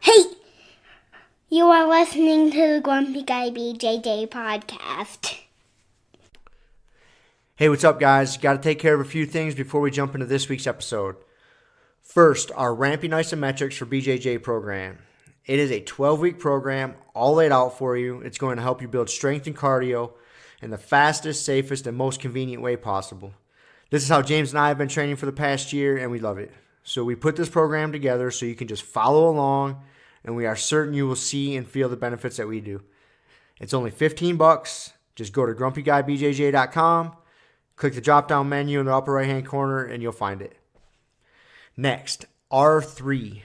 Hey! You are listening to the Grumpy Guy BJJ Podcast. Hey, what's up, guys? Got to take care of a few things before we jump into this week's episode. First, our Ramping Isometrics for BJJ program. It is a 12-week program, all laid out for you. It's going to help you build strength and cardio in the fastest, safest, and most convenient way possible. This is how James and I have been training for the past year, and we love it. So we put this program together so you can just follow along, and we are certain you will see and feel the benefits that we do. It's only $15. Just go to grumpyguybjj.com, click the drop-down menu in the upper right-hand corner, and you'll find it. Next, R3.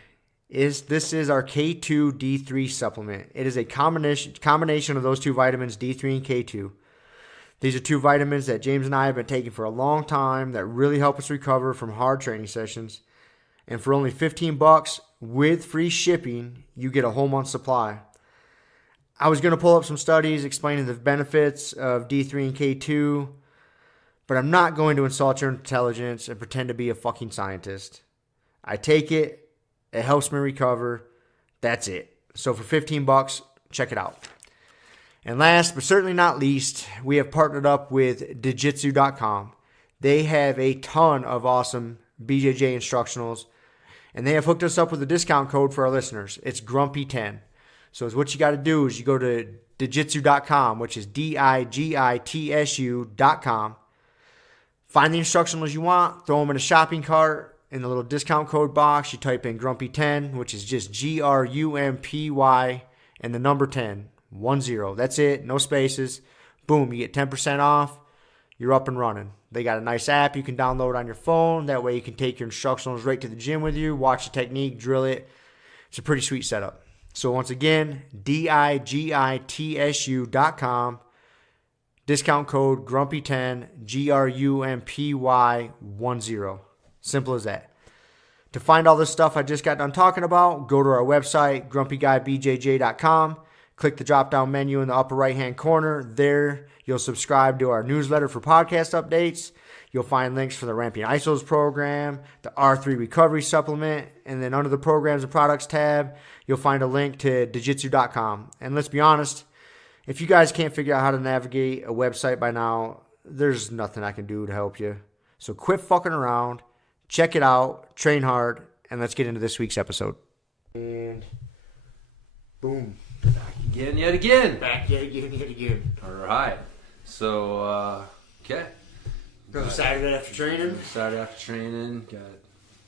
This is our K2 D3 supplement. It is a combination of those two vitamins, D3 and K2. These are two vitamins that James and I have been taking for a long time that really help us recover from hard training sessions. And for only $15 with free shipping, you get a whole month supply. I was going to pull up some studies explaining the benefits of D3 and K2, but I'm not going to insult your intelligence and pretend to be a fucking scientist. I take it. It helps me recover. That's it. So for $15, check it out. And last but certainly not least, we have partnered up with Jiu-Jitsu.com. They have a ton of awesome BJJ instructionals, and they have hooked us up with a discount code for our listeners. It's Grumpy10. So what you got to do is you go to Jiu-Jitsu.com, which is DIGITSU.com. Find the instructionals you want, throw them in a shopping cart. In the little discount code box, you type in Grumpy10, which is just GRUMPY and the number 10, 10. That's it, no spaces. Boom, you get 10% off. You're up and running. They got a nice app you can download on your phone. That way you can take your instructionals right to the gym with you, watch the technique, drill it. It's a pretty sweet setup. So once again, DIGITSU.com. Discount code Grumpy10, GRUMPY10. Simple as that. To find all this stuff I just got done talking about, go to our website, grumpyguybjj.com. Click the drop-down menu in the upper right-hand corner. There, you'll subscribe to our newsletter for podcast updates. You'll find links for the Ramping Isos program, the R3 Recovery Supplement, and then under the Programs and Products tab, you'll find a link to Jiu-Jitsu.com. And let's be honest, if you guys can't figure out how to navigate a website by now, there's nothing I can do to help you. So quit fucking around, check it out, train hard, and let's get into this week's episode. And boom. Back again, yet again. Back yet again. All right. So, okay. Another Saturday after training. Saturday after training. Got,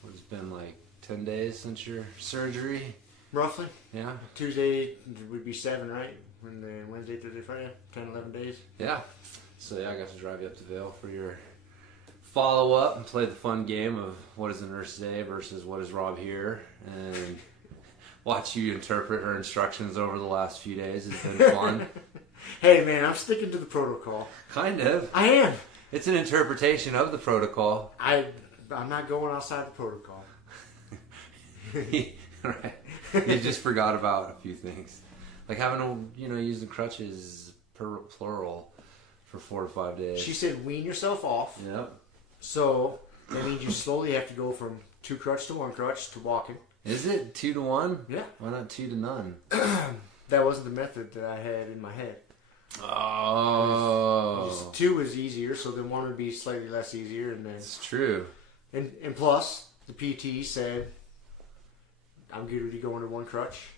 it's been like 10 days since your surgery. Roughly. Yeah. Tuesday would be 7, right? And then Wednesday, Thursday, Friday, 10, 11 days. Yeah. So, yeah, I got to drive you up to Vail for your follow-up and play the fun game of what does the nurse say versus what does Rob hear. And watch you interpret her instructions over the last few days has been fun. Hey, man, I'm sticking to the protocol. Kind of. I am. It's an interpretation of the protocol. I'm not going outside the protocol. Right. You just forgot about a few things. Like having to, use the crutches plural for 4 to 5 days. She said wean yourself off. Yep. So that means you slowly have to go from 2 crutch to 1 crutch to walking. Is it 2 to 1? Yeah. Why not 2 to none? That wasn't the method that I had in my head. Oh. Just 2 was easier, so then 1 would be slightly less easier, and then. It's true. And plus, the PT said, I'm good with you going to 1 crutch.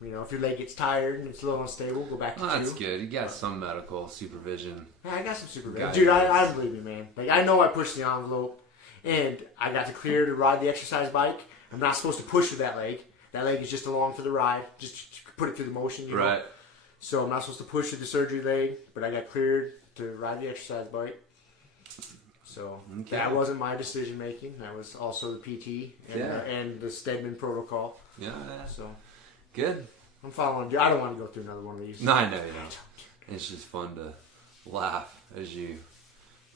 If your leg gets tired and it's a little unstable, go back to 2. That's good. You got some medical supervision. Yeah, I got some supervision. Dude, I believe me, man. Like, I know I pushed the envelope, and I got to clear to ride the exercise bike. I'm not supposed to push with that leg. That leg is just along for the ride. Just put it through the motion, Right. So I'm not supposed to push with the surgery leg, but I got cleared to ride the exercise bike. So That wasn't my decision making. That was also the PT and the Stedman protocol. Yeah. So good. I'm following. I don't want to go through another one of these. No, I know you don't. It's just fun to laugh as you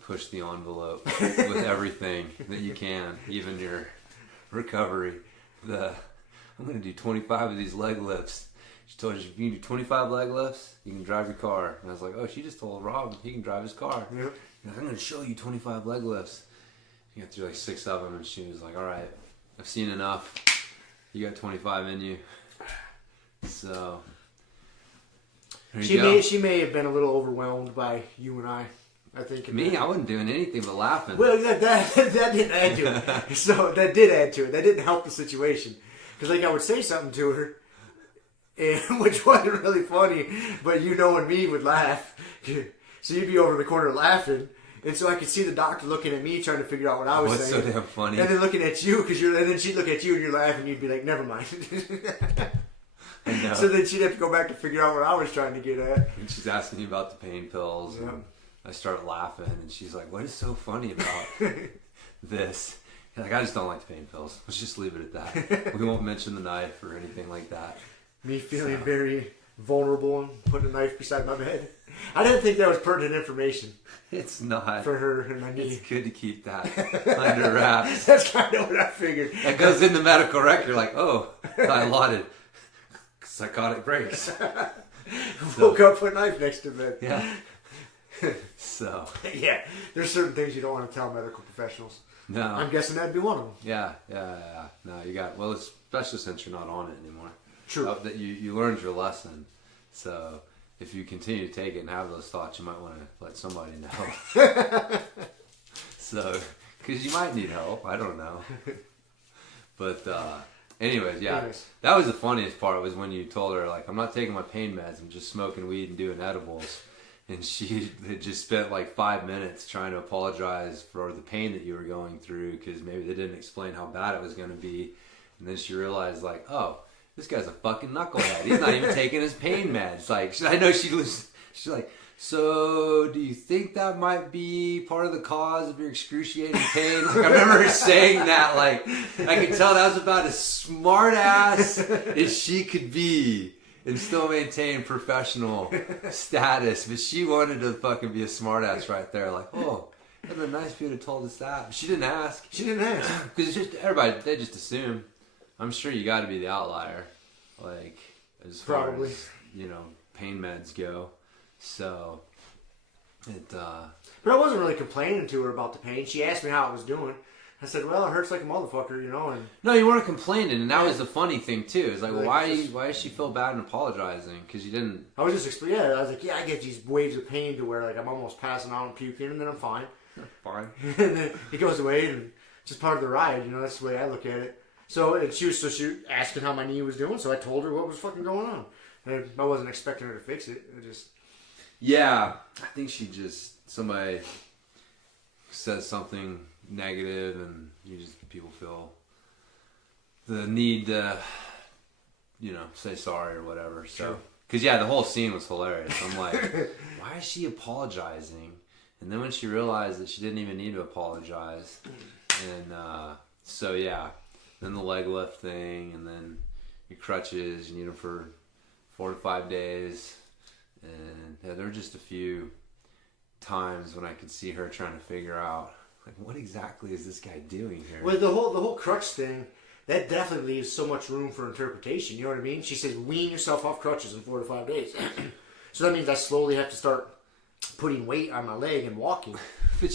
push the envelope with everything that you can, even your recovery. I'm going to do 25 of these leg lifts. She told you if you can do 25 leg lifts, you can drive your car. And I was like, oh, she just told Rob he can drive his car. Yep. Like, I'm going to show you 25 leg lifts. You got through like 6 of them, and she was like, all right, I've seen enough. You got 25 in you. So she may have been a little overwhelmed by you and I think. Me, I wasn't doing anything but laughing. Well, that didn't add to it. So that did add to it. That didn't help the situation. Because like I would say something to her, which wasn't really funny, but you and me would laugh. So you'd be over in the corner laughing. And so I could see the doctor looking at me, trying to figure out what I was What's saying. so damn funny? And then looking at you, and then she'd look at you and you're laughing, and you'd be like, never mind. I know. So then she'd have to go back to figure out what I was trying to get at. And she's asking me about the pain pills, and I start laughing, and she's like, what is so funny about this? Like, I just don't like the pain pills. Let's just leave it at that. We won't mention the knife or anything like that. Me feeling very vulnerable and putting a knife beside my bed. I didn't think that was pertinent information. It's not. For her and my knee. It's good to keep that under wraps. That's kind of what I figured. That goes in the medical record, like, oh, dilated psychotic breaks. Woke up with a knife next to bed. Yeah. So. Yeah, there's certain things you don't want to tell medical professionals. No. I'm guessing that'd be one of them. Yeah. No, you got, well, especially since you're not on it anymore. True. That you learned your lesson. So if you continue to take it and have those thoughts, you might want to let somebody know. So, because you might need help. I don't know. But anyways, yeah. That was the funniest part, was when you told her, like, I'm not taking my pain meds. I'm just smoking weed and doing edibles. And she had just spent like 5 minutes trying to apologize for the pain that you were going through, because maybe they didn't explain how bad it was going to be. And then she realized, like, oh, this guy's a fucking knucklehead. He's not even taking his pain meds. Like, I know she's like, so do you think that might be part of the cause of your excruciating pain? Like, I remember her saying that. Like, I could tell that was about as smart ass as she could be and still maintain professional status. But she wanted to fucking be a smart ass right there. Like, oh, it would have been nice if you would have told us that. But she didn't ask. Because just everybody, they just assume. I'm sure you got to be the outlier, like, as far as, pain meds go. So, But I wasn't really complaining to her about the pain. She asked me how it was doing. I said, well, it hurts like a motherfucker, and... No, you weren't complaining, and that was the funny thing, too. It's like, well, why does she feel bad and apologizing? Because you didn't... I was just explaining, I was like, I get these waves of pain to where, like, I'm almost passing out and puking, and then I'm fine. Fine. And then it goes away, and it's just part of the ride, that's the way I look at it. So she was asking how my knee was doing, so I told her what was fucking going on. And I wasn't expecting her to fix it. Yeah, I think somebody says something negative, and people feel the need to, say sorry or whatever. So, because the whole scene was hilarious. I'm like, why is she apologizing? And then when she realized that she didn't even need to apologize, and so yeah. Then the leg lift thing, and then your crutches, you need them for 4 to 5 days. And there were just a few times when I could see her trying to figure out, like, what exactly is this guy doing here? Well, the whole crutch thing, that definitely leaves so much room for interpretation, you know what I mean? She says, wean yourself off crutches in 4 to 5 days. So that means I slowly have to start putting weight on my leg and walking.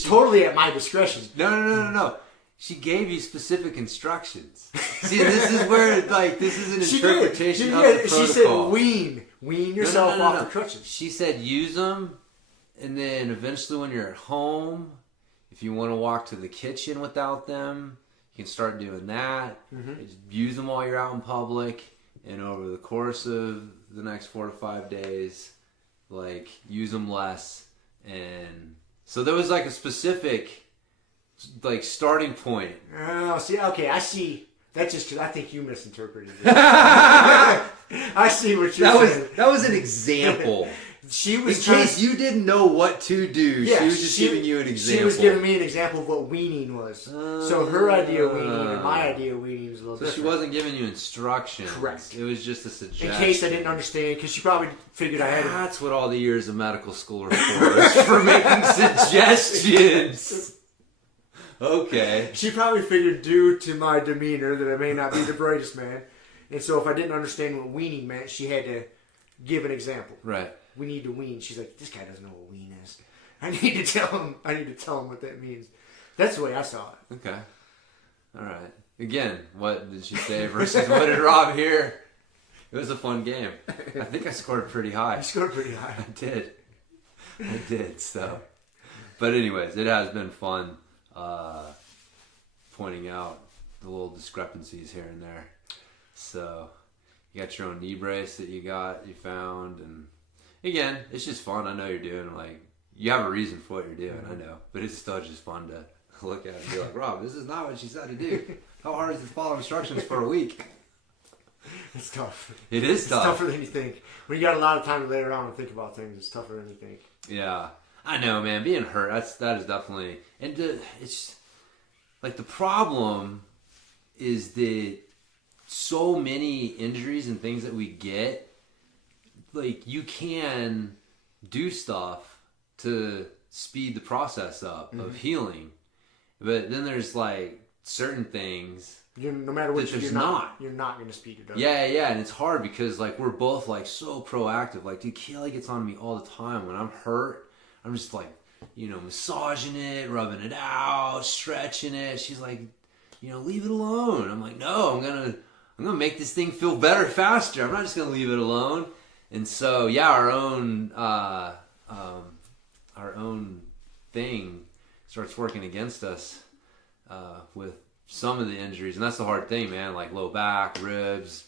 Totally at my discretion. No. She gave you specific instructions. See, this is where, this is an interpretation of the protocol. She said, wean yourself off the crutches. She said, use them, and then eventually when you're at home, if you want to walk to the kitchen without them, you can start doing that. Mm-hmm. Just use them while you're out in public, and over the course of the next 4 to 5 days, use them less. And so there was, a specific... starting point. Oh, see, okay, I see. That's just because I think you misinterpreted it. I see what you're saying. That was an example. In case you didn't know what to do, she was just giving you an example. She was giving me an example of what weaning was. So her idea of weaning and my idea of weaning was a little different. So she wasn't giving you instructions. Correct. It was just a suggestion. In case I didn't understand, because she probably figured I had... That's what all the years of medical school are for, is for making suggestions. Okay. She probably figured, due to my demeanor, that I may not be the brightest man. And so if I didn't understand what weaning meant, she had to give an example. Right. We need to wean. She's like, this guy doesn't know what wean is. I need to tell him what that means. That's the way I saw it. Okay. All right. again, what did she say versus what did Rob hear? It was a fun game. I think I scored pretty high. You scored pretty high. I did. So, but anyways, it has been fun pointing out the little discrepancies here and there. So, you got your own knee brace that you found, and again, it's just fun. I know you're doing, like, you have a reason for what you're doing, I know, but it's still just fun to look at it and be like, Rob, this is not what she said to do. How hard is it to follow instructions for a week? It's tough. It is tough. It's tougher than you think. When you got a lot of time to lay around and think about things, it's tougher than you think. Yeah, I know, man. Being hurt, that is definitely, and it's like the problem is that so many injuries and things that we get, like, you can do stuff to speed the process up of healing, but then there's like certain things. No matter what, you're not going to speed it up. Yeah, and it's hard because, like, we're both, like, so proactive. Like, dude, Kaylee gets on me all the time. When I'm hurt, I'm just, like, massaging it, rubbing it out, stretching it. She's like, leave it alone. I'm like, no, I'm gonna make this thing feel better faster. I'm not just gonna leave it alone. And so, yeah, our own thing starts working against us with some of the injuries, and that's the hard thing, man. Like low back, ribs,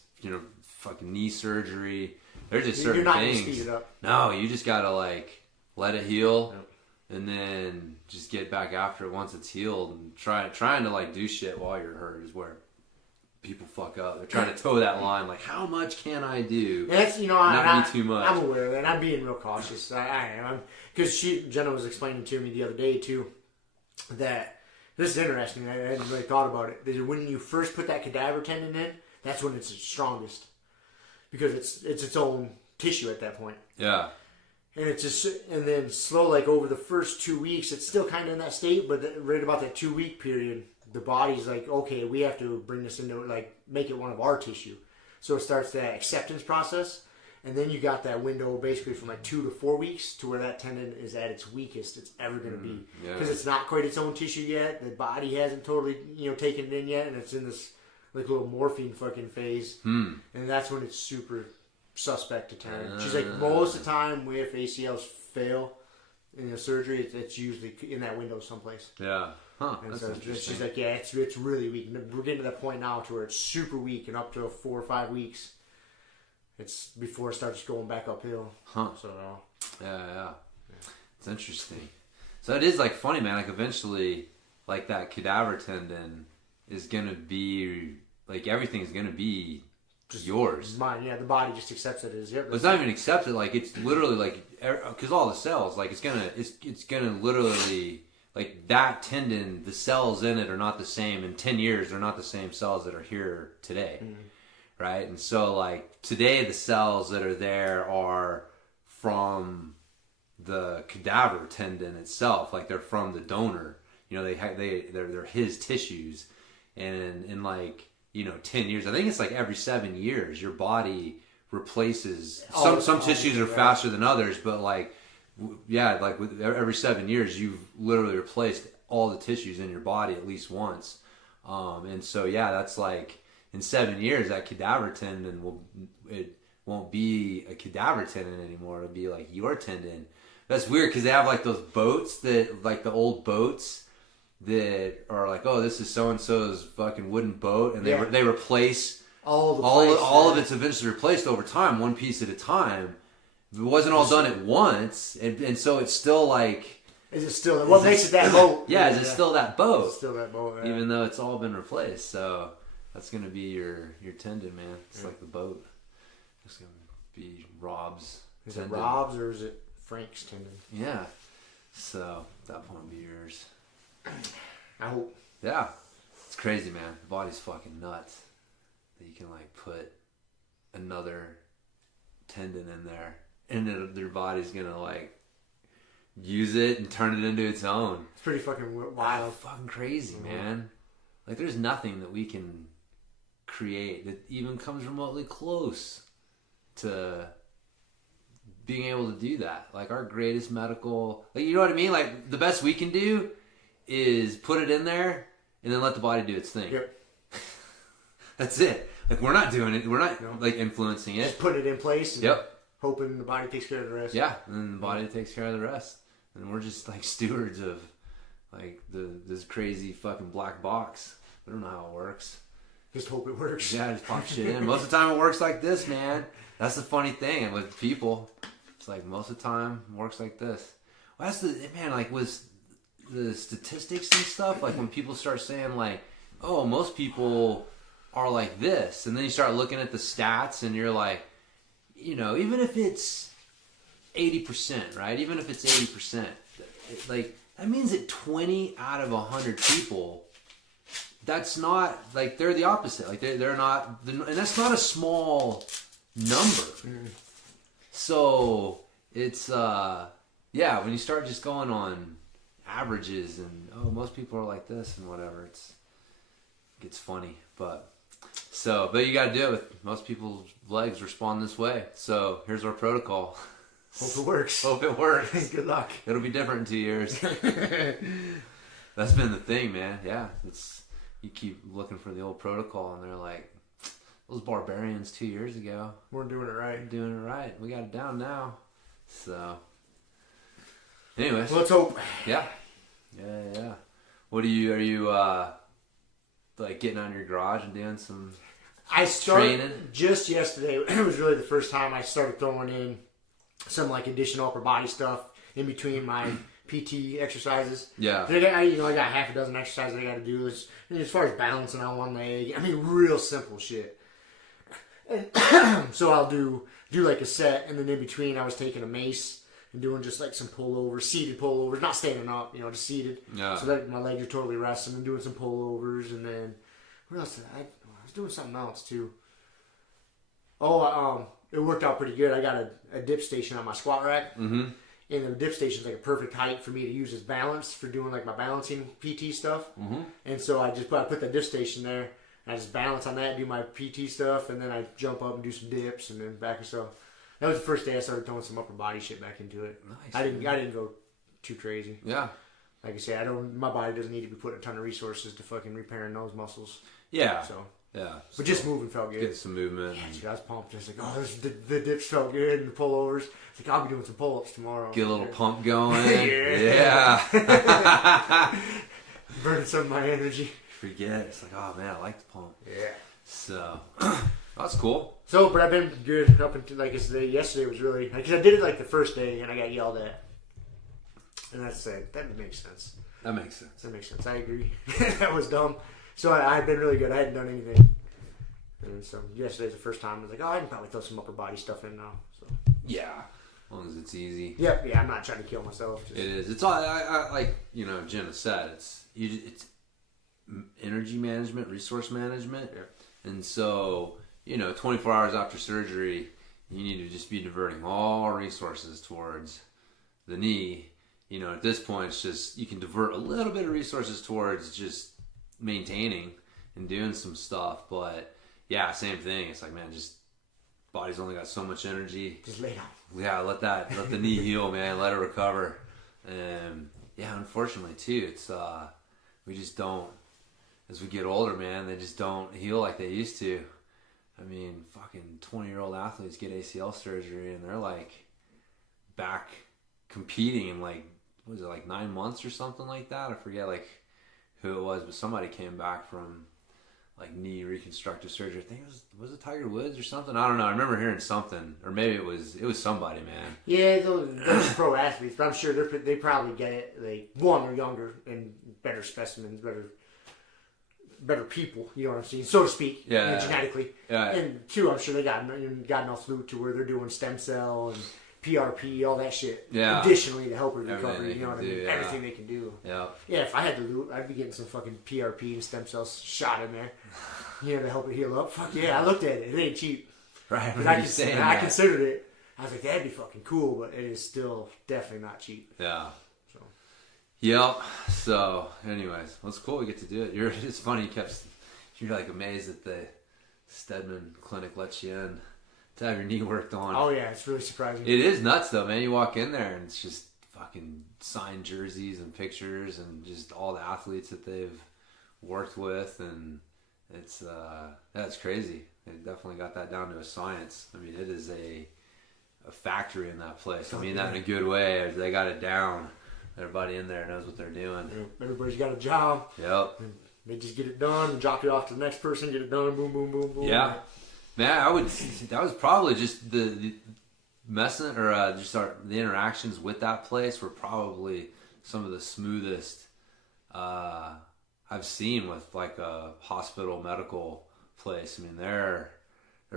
fucking knee surgery. There's just certain things. Gonna speed it up. No, you just gotta like let it heal, and then just get back after it once it's healed. And trying to like do shit while you're hurt is where people fuck up. They're trying to toe that line, like how much can I do? That's not be too much. I'm aware of that. I'm being real cautious. I am, because Jenna was explaining to me the other day too that. This is interesting. I hadn't really thought about it. When you first put that cadaver tendon in, that's when it's strongest, because it's its own tissue at that point. Yeah. And and then slow, like over the first 2 weeks, it's still kind of in that state. But right about that 2 week period, the body's like, okay, we have to bring this into, like, make it one of our tissue. So it starts that acceptance process. And then you got that window basically from like 2 to 4 weeks to where that tendon is at its weakest it's ever going to be. Because it's not quite its own tissue yet. The body hasn't totally, taken it in yet. And it's in this like little morphine fucking phase. And that's when it's super suspect to tear. She's like, most of the time if ACLs fail in the surgery, it's usually in that window someplace. Yeah. Huh. And so she's like, yeah, it's really weak. We're getting to that point now to where it's super weak, and up to 4 or 5 weeks. It's before it starts going back uphill. Huh. So, yeah. It's interesting. So it is like funny, man. Like eventually, like that cadaver tendon is going to be, like everything's going to be just yours. Mine, yeah. The body just accepts it as it. But it's not even accepted. Like it's literally like, because all the cells, like it's gonna literally, like that tendon, the cells in it are not the same. In 10 years, they're not the same cells that are here today. Right? And so, like, today the cells that are there are from the cadaver tendon itself. Like, they're from the donor. They're his tissues. And in, like, 10 years, I think it's like every 7 years, your body replaces. Some tissues are faster than others, but, like, like with every 7 years, you've literally replaced all the tissues in your body at least once. And so, yeah, that's like, in 7 years, that cadaver tendon won't be a cadaver tendon anymore. It'll be like your tendon. That's weird because they have like those boats that, like the old boats that are like, oh, this is so and so's fucking wooden boat, and they replace all of it's eventually replaced over time, one piece at a time. It wasn't all done at once, and so it's still like. Is it still what makes it that boat? Yeah, is it still that boat? It's still that boat, yeah. Even though it's all been replaced, so. That's going to be your tendon, man. It's like the boat. It's going to be Rob's tendon. Is it Rob's or is it Frank's tendon? Yeah. So, that won't be yours. I hope. Yeah. It's crazy, man. The body's fucking nuts. That you can, like, put another tendon in there. And their body's going to, like, use it and turn it into its own. It's pretty fucking wild. It's fucking crazy, man. Like, there's nothing that we can create that even comes remotely close to being able to do that. Like our greatest medical, like, you know what I mean? Like the best we can do is put it in there and then let the body do its thing. Yep. That's it. Like, we're not doing it. We're not, like, influencing it. Just putting it in place. And Yep. Hoping the body takes care of the rest. Yeah, and then the body takes care of the rest. And we're just, like, stewards of, like, this crazy fucking black box. We don't know how it works. Just hope it works. Yeah, just pop shit in. Most of the time it works like this, man. That's the funny thing with people. It's like, most of the time it works like this. Well, that's the, man, like, with the statistics and stuff, like, when people start saying, like, oh, most people are like this, and then you start looking at the stats, and you're like, you know, even if it's 80%, right? Even if it's 80%, like, that means that 20 out of 100 people, that's not, like, they're the opposite. Like, they're not, and that's not a small number. So, it's, yeah, when you start just going on averages and, oh, most people are like this and whatever, it gets funny. But you got to do it with most people's legs respond this way. So, here's our protocol. Hope it works. Hope it works. Good luck. It'll be different in 2 years. That's been the thing, man. Yeah, you keep looking for the old protocol, and they're like, those barbarians 2 years ago we're doing it right. We're doing it right. We got it down now. So, anyways, well, let's hope. Yeah. What are you like, getting out of your garage and doing some I started training? Just yesterday. It was really the first time I started throwing in some, like, additional upper body stuff in between my PT exercises. Yeah. I got half a dozen exercises I got to do. As far as balancing on one leg, I mean, real simple shit. And so I'll do like a set, and then in between I was taking a mace and doing just like some pullovers, seated pullovers, not standing up, just seated. Yeah. So that my legs are totally resting, and doing some pullovers, and then what else did I was doing something else too. Oh, it worked out pretty good. I got a dip station on my squat rack. Mm-hmm. And the dip station is like a perfect height for me to use as balance for doing like my balancing PT stuff. Mm-hmm. And so I put the dip station there, and I just balance on that, do my PT stuff, and then I jump up and do some dips, and then back and so. That was the first day I started throwing some upper body shit back into it. Nice. I didn't go too crazy. Yeah. Like I say, my body doesn't need to be putting a ton of resources to fucking repairing those muscles. Yeah. So. Yeah. But just moving felt good. Get some movement. Yeah, dude, I was pumped. Just like, oh, the dips felt good, and the pullovers. It's like, I'll be doing some pull-ups tomorrow. Get a little pump going. Yeah. Burning some of my energy. Forget. It's like, oh man, I like the pump. Yeah. So, that's cool. So, but I've been good up until, like I said, yesterday was really, because I did it like the first day, and I got yelled at. And that makes sense. That makes sense. I agree. That was dumb. So I've been really good. I hadn't done anything. And so yesterday's the first time I was like, oh, I can probably throw some upper body stuff in now. So Yeah. As long as it's easy. Yeah, I'm not trying to kill myself. It is. It's all, I like, Jenna said, it's energy management, resource management. Yeah. And so, 24 hours after surgery, you need to just be diverting all resources towards the knee. At this point, it's just, you can divert a little bit of resources towards just maintaining and doing some stuff. But yeah, same thing. It's like, man, just body's only got so much energy. Just lay down. Yeah, let the knee heal, man. Let it recover. And yeah, unfortunately too, it's we just don't, as we get older, man, they just don't heal like they used to. I mean, fucking 20-year-old athletes get ACL surgery, and they're like back competing in like, what was it, like 9 months or something like that? I forget like who it was, but somebody came back from like knee reconstructive surgery. I think it was it Tiger Woods or something? I don't know. I remember hearing something, or maybe it was somebody, man. Yeah, those pro athletes, but I'm sure they probably get it. Like, one, they're younger and better specimens, better people. You know what I'm saying, so to speak. Yeah. Genetically. Yeah. And two, I'm sure they got enough loot to where they're doing stem cell and PRP, all that shit. Yeah. Additionally, to help her recover. Everything You know what I they can mean? do, yeah. Everything they can do. Yeah. Yeah, if I had the loot, I'd be getting some fucking PRP and stem cells shot in there. To help it heal up. Fuck yeah, I looked at it. It ain't cheap. Right. But I considered it. I was like, that'd be fucking cool, but it is still definitely not cheap. Yeah. So. Yep. So, anyways, well, it's cool we get to do it. It's funny. You're like amazed that the Stedman clinic lets you in to have your knee worked on. Oh yeah, it's really surprising. It is nuts though, man. You walk in there and it's just fucking signed jerseys and pictures and just all the athletes that they've worked with, and It's that's crazy. They definitely got that down to a science. I mean, it is a factory in that place. I mean that in a good way. They got it down. Everybody in there knows what they're doing. Everybody's got a job. Yep. And they just get it done and drop it off to the next person, get it done, boom, boom, boom, boom. Yeah. Man, that was probably just the messing, or the interactions with that place were probably some of the smoothest I've seen with like a hospital medical place. I mean, they're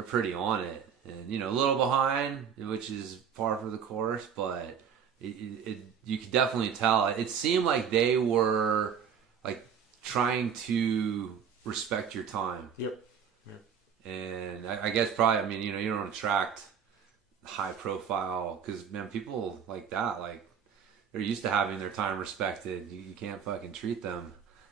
pretty on it, and a little behind, which is par for the course, but you could definitely tell. It seemed like they were like trying to respect your time. Yep. And I guess probably, I mean, you don't attract high profile, because man, people like that, like they're used to having their time respected. You can't fucking treat them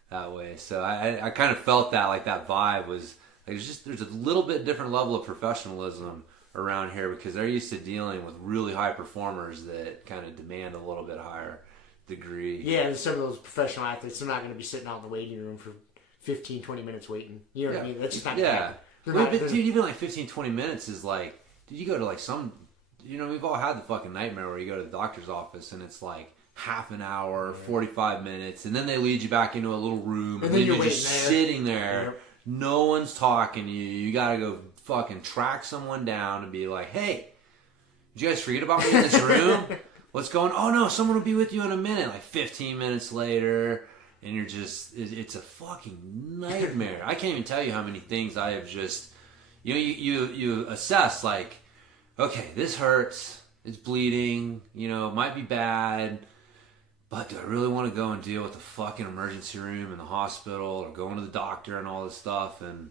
that way. So I kind of felt that, like that vibe was like, there's a little bit different level of professionalism around here, because they're used to dealing with really high performers that kind of demand a little bit higher degree. Yeah, and some of those professional athletes, they're not going to be sitting out in the waiting room for 15, 20 minutes waiting. You know what I mean? That's just not but dude, even like 15, 20 minutes is like, dude, you go to like some, we've all had the fucking nightmare where you go to the doctor's office and it's like half an hour, 45 minutes, and then they lead you back into a little room, and then you're just sitting there. Yep. No one's talking to you. You gotta go fucking track someone down and be like, hey, did you guys forget about me in this room? What's going on? Oh no, someone will be with you in a minute. Like 15 minutes later, and you're just, it's a fucking nightmare. I can't even tell you how many things I have just, you assess, like, okay, this hurts, it's bleeding, it might be bad, but do I really want to go and deal with the fucking emergency room in the hospital, or going to the doctor and all this stuff? And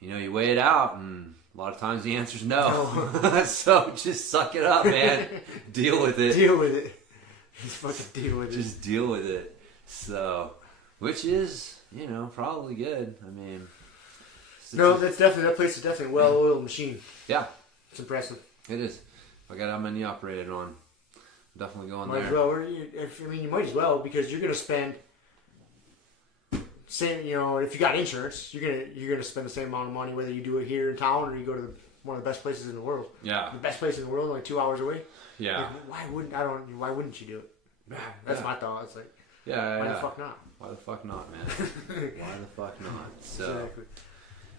you weigh it out, and a lot of times the answer's no. So just suck it up, man. Deal with it. Deal with it. Just fucking deal with it. Just deal with it. So, which is, probably good. I mean, that place is definitely a well-oiled machine. Yeah, it's impressive. It is. I got to have my knee operated on. I'm definitely going there. You might as well, because you're going to spend, if you got insurance, you're gonna spend the same amount of money whether you do it here in town or you go to one of the best places in the world. Yeah, the best place in the world, like 2 hours away. Yeah. Like, why wouldn't you do it? That's my thought. It's like, why the fuck not? Why the fuck not, man? Why the fuck not? So, exactly.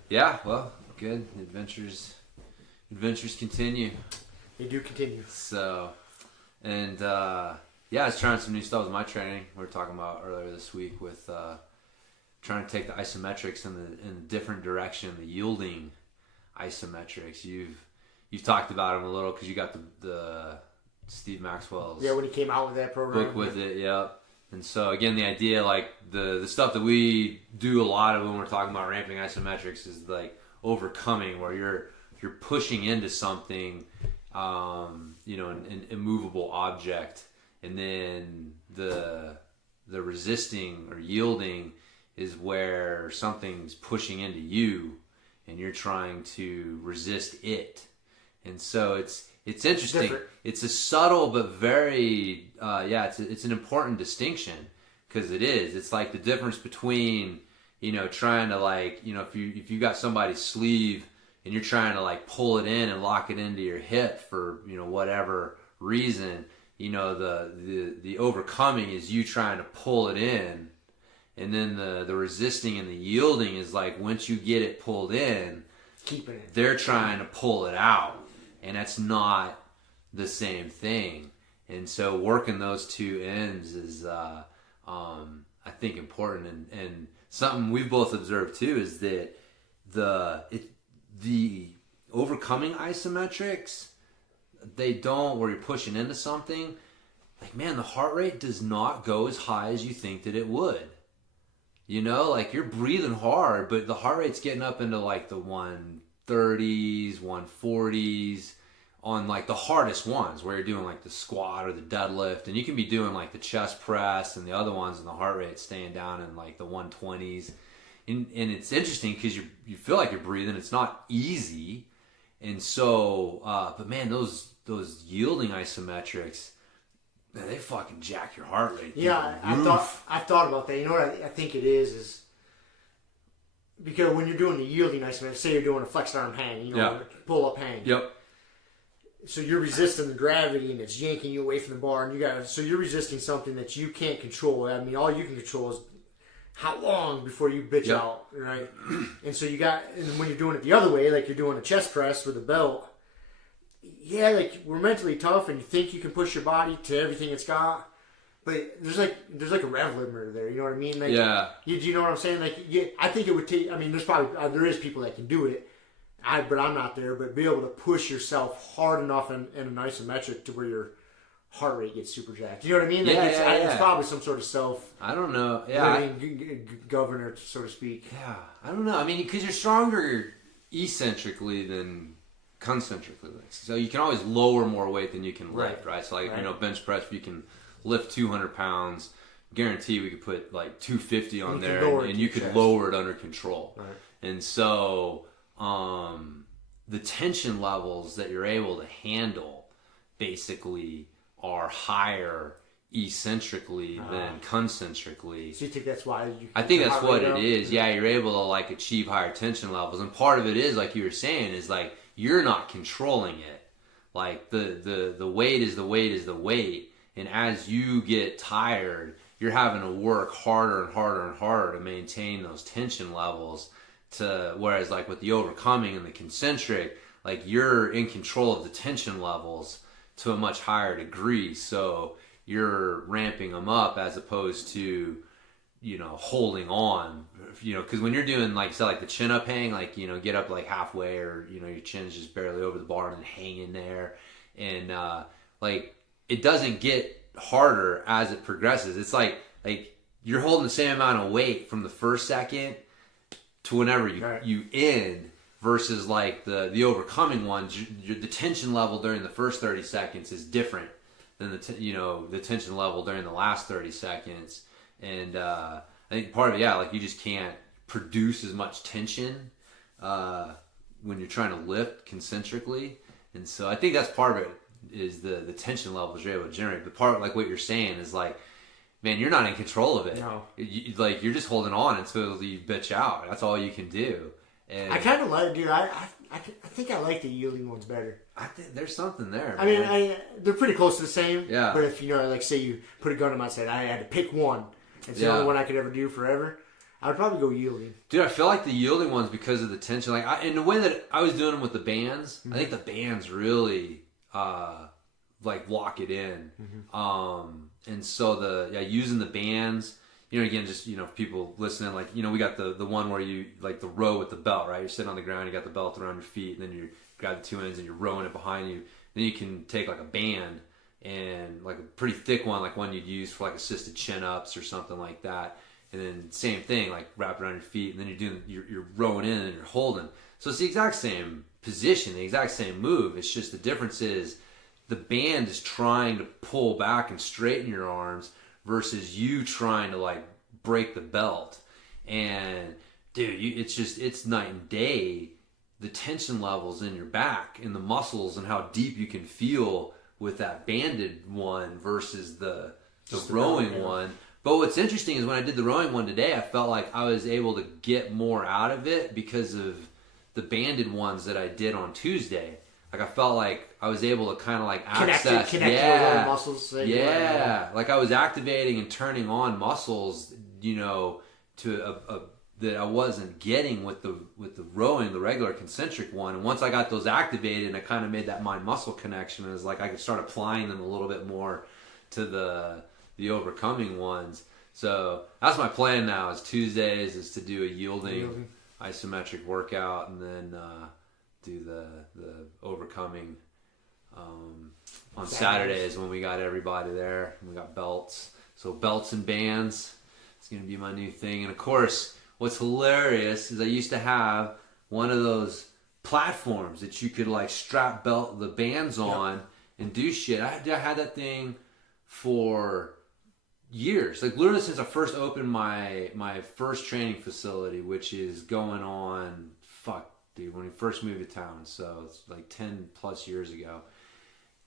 Yeah, well, good. Adventures continue. They do continue. So, and I was trying some new stuff with my training. We were talking about earlier this week with trying to take the isometrics in the different direction, the yielding isometrics. You've talked about them a little, because you got the Steve Maxwell's when he came out with that program book with it. Yep. And so again, the idea, like the stuff that we do a lot of when we're talking about ramping isometrics, is like overcoming, where you're pushing into something, an immovable object, and then the resisting or yielding is where something's pushing into you and you're trying to resist it. And so it's interesting. Different. It's a subtle but very it's an important distinction, because it is. It's like the difference between trying to, like, if you got somebody's sleeve and you're trying to like pull it in and lock it into your hip for whatever reason, the overcoming is you trying to pull it in, and then the resisting and the yielding is like, once you get it pulled in, keeping it. They're trying to pull it out, and that's not the same thing. And so working those two ends is I think important, and something we've both observed too is that the overcoming isometrics, they don't, where you're pushing into something, like, man, the heart rate does not go as high as you think that it would. Like, you're breathing hard, but the heart rate's getting up into like the 130s, 140s on like the hardest ones, where you're doing like the squat or the deadlift, and you can be doing like the chest press and the other ones, and the heart rate staying down in like the 120s. And it's interesting, because you feel like you're breathing. It's not easy. And so, but man, those yielding isometrics, man, they fucking jack your heart rate. Yeah, I've thought about that. You know what I think it is because when you're doing the yielding isometric, say you're doing a flexed arm hang, you know, pull up hang. Yep. So you're resisting the gravity and it's yanking you away from the bar, and so you're resisting something that you can't control. I mean, all you can control is how long before you bitch out, right? And so and when you're doing it the other way, like you're doing a chest press with a belt, yeah, like we're mentally tough and you think you can push your body to everything it's got, but there's like a rev limiter there. You know what I mean? Like, do you know what I'm saying? Like, I think it would take. I mean, there is people that can do it. But I'm not there. But be able to push yourself hard enough in an isometric to where your heart rate gets super jacked. You know what I mean? Like it's probably some sort of I don't know. Governor, so to speak. Yeah, I don't know. I mean, because you're stronger eccentrically than concentrically. So you can always lower more weight than you can lift, right? So like, you know, bench press, you can lift 200 pounds. Guarantee we could put like 250 on there and you could lower it under control. Right. And so the tension levels that you're able to handle basically are higher eccentrically than concentrically. So you think that's why? I think that's what it is. Yeah, you're able to like achieve higher tension levels, and part of it is like you were saying is like you're not controlling it. Like the weight is the weight is the weight, and as you get tired, you're having to work harder and harder and harder to maintain those tension levels. Whereas like with the overcoming and the concentric, like you're in control of the tension levels to a much higher degree, so you're ramping them up as opposed to, you know, holding on, you know, because when you're doing like the chin up hang, like, you know, get up like halfway, or, you know, your chin's just barely over the bar and then hang in there, and like it doesn't get harder as it progresses. It's like you're holding the same amount of weight from the first second to whenever you end, versus like the overcoming ones, the tension level during the first 30 seconds is different than the tension level during the last 30 seconds. And I think part of it, like you just can't produce as much tension when you're trying to lift concentrically. And so I think that's part of it, is the tension levels you're able to generate. But part of like what you're saying is like, man, you're not in control of it. No. You're just holding on until you bitch out. That's all you can do. And I kind of like, dude. I think I like the yielding ones better. I think there's something there. I mean, they're pretty close to the same. Yeah. But if, you know, like say you put a gun in my head, I had to pick one. It's the only one I could ever do forever. I would probably go yielding. Dude, I feel like the yielding ones, because of the tension, like in the way that I was doing them with the bands, I think the bands really like lock it in. And so using the bands, you know, again, just, you know, people listening, like, you know, we got the one where you, like the row with the belt, right? You're sitting on the ground, you got the belt around your feet, and then you grab the two ends and you're rowing it behind you. Then you can take like a band, and like a pretty thick one, like one you'd use for like assisted chin-ups or something like that. And then same thing, like wrap it around your feet, and then you're rowing in and you're holding. So it's the exact same position, the exact same move. It's just the difference is the band is trying to pull back and straighten your arms versus you trying to like break the belt. And dude, it's night and day, the tension levels in your back and the muscles and how deep you can feel with that banded one versus the rowing one. But what's interesting is when I did the rowing one today, I felt like I was able to get more out of it because of the banded ones that I did on Tuesday. Like I felt like I was able to kind of like access, connect muscles. Like I was activating and turning on muscles, you know, to that I wasn't getting with the rowing, the regular concentric one. And once I got those activated, and I kind of made that mind muscle connection, it was like I could start applying them a little bit more to the overcoming ones. So that's my plan now. Is Tuesdays is to do a yielding isometric workout, and then do the overcoming on Saturdays when we got everybody there. We got belts. So belts and bands, it's going to be my new thing. And of course, what's hilarious is I used to have one of those platforms that you could like strap the bands on and do shit. I had that thing for years, like literally since I first opened my first training facility, which is going on, when we first moved to town, so it's like 10 plus years ago.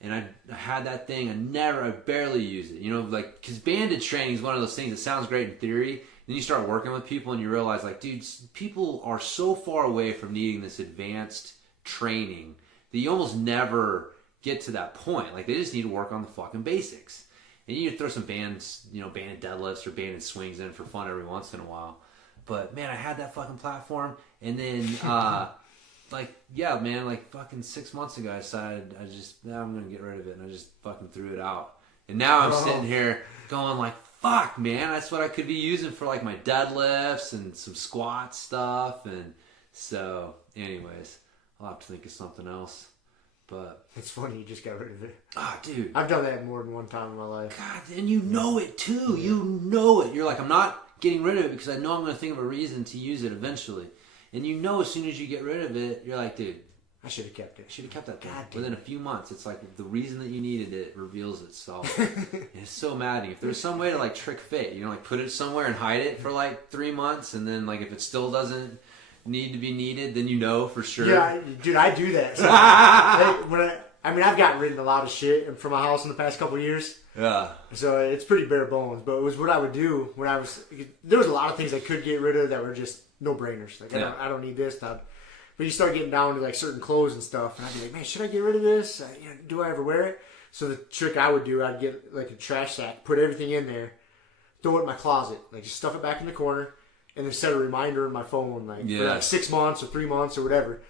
And I had that thing, I barely use it, you know, like, because banded training is one of those things that sounds great in theory, Then you start working with people and you realize, like, dude, people are so far away from needing this advanced training that you almost never get to that point. Like, they just need to work on the fucking basics. And you need to throw some bands, banded deadlifts or banded swings in for fun every once in a while. But, man, I had that fucking platform. And then, fucking 6 months ago, I decided I'm going to get rid of it. And I just fucking threw it out. And now I'm sitting here going like, fuck, man, that's what I could be using for like my deadlifts and some squat stuff. And so, anyways, I'll have to think of something else. But it's funny you just got rid of it. Ah, dude. I've done that more than one time in my life. God, and you know it too. Yeah. You know it. You're like, I'm not getting rid of it because I know I'm going to think of a reason to use it eventually. And you know as soon as you get rid of it, you're like, dude, I should have kept it. Should have kept that thing. Within a few months, it's like the reason that you needed it reveals itself. It's so maddening. If there's some way to like trick fate, like put it somewhere and hide it for like 3 months, and then like if it still doesn't need to be needed, then you know for sure. Yeah, dude, I do that. So, I've gotten rid of a lot of shit from my house in the past couple of years. Yeah. So it's pretty bare bones, but it was what I would do when there was a lot of things I could get rid of that were just no-brainers. Like, I don't need this. But you start getting down to like certain clothes and stuff, and I'd be like, man, should I get rid of this? Do I ever wear it? So the trick I would do, I'd get like a trash sack, put everything in there, throw it in my closet, like just stuff it back in the corner, and then set a reminder in my phone, for like 6 months or 3 months or whatever.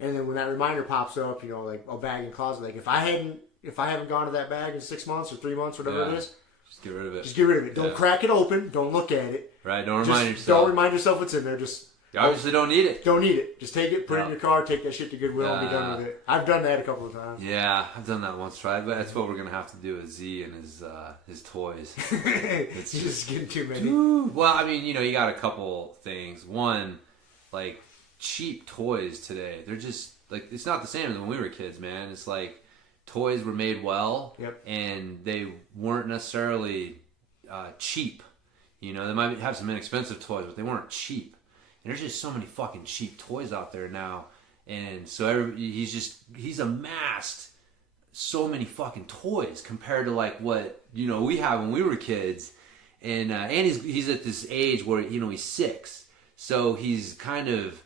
And then when that reminder pops up, like a bag in the closet, like if I haven't gone to that bag in 6 months or 3 months, whatever it is, just get rid of it. Just get rid of it. Don't crack it open. Don't look at it. Right. Don't remind yourself. Don't remind yourself what's in there. You obviously don't need it. Don't need it. Just take it, put it in your car, take that shit to Goodwill, and be done with it. I've done that a couple of times. Yeah, I've done that once, right? But that's what we're gonna have to do with Z and his toys. It's just getting too many. Well, I mean, you got a couple things. One, like cheap toys today. They're just like, it's not the same as when we were kids, man. It's like toys were made well, and they weren't necessarily cheap. They might have some inexpensive toys, but they weren't cheap. And there's just so many fucking cheap toys out there now. And so he's amassed so many fucking toys compared to like what, we had when we were kids. And he's at this age where, he's 6. So he's kind of,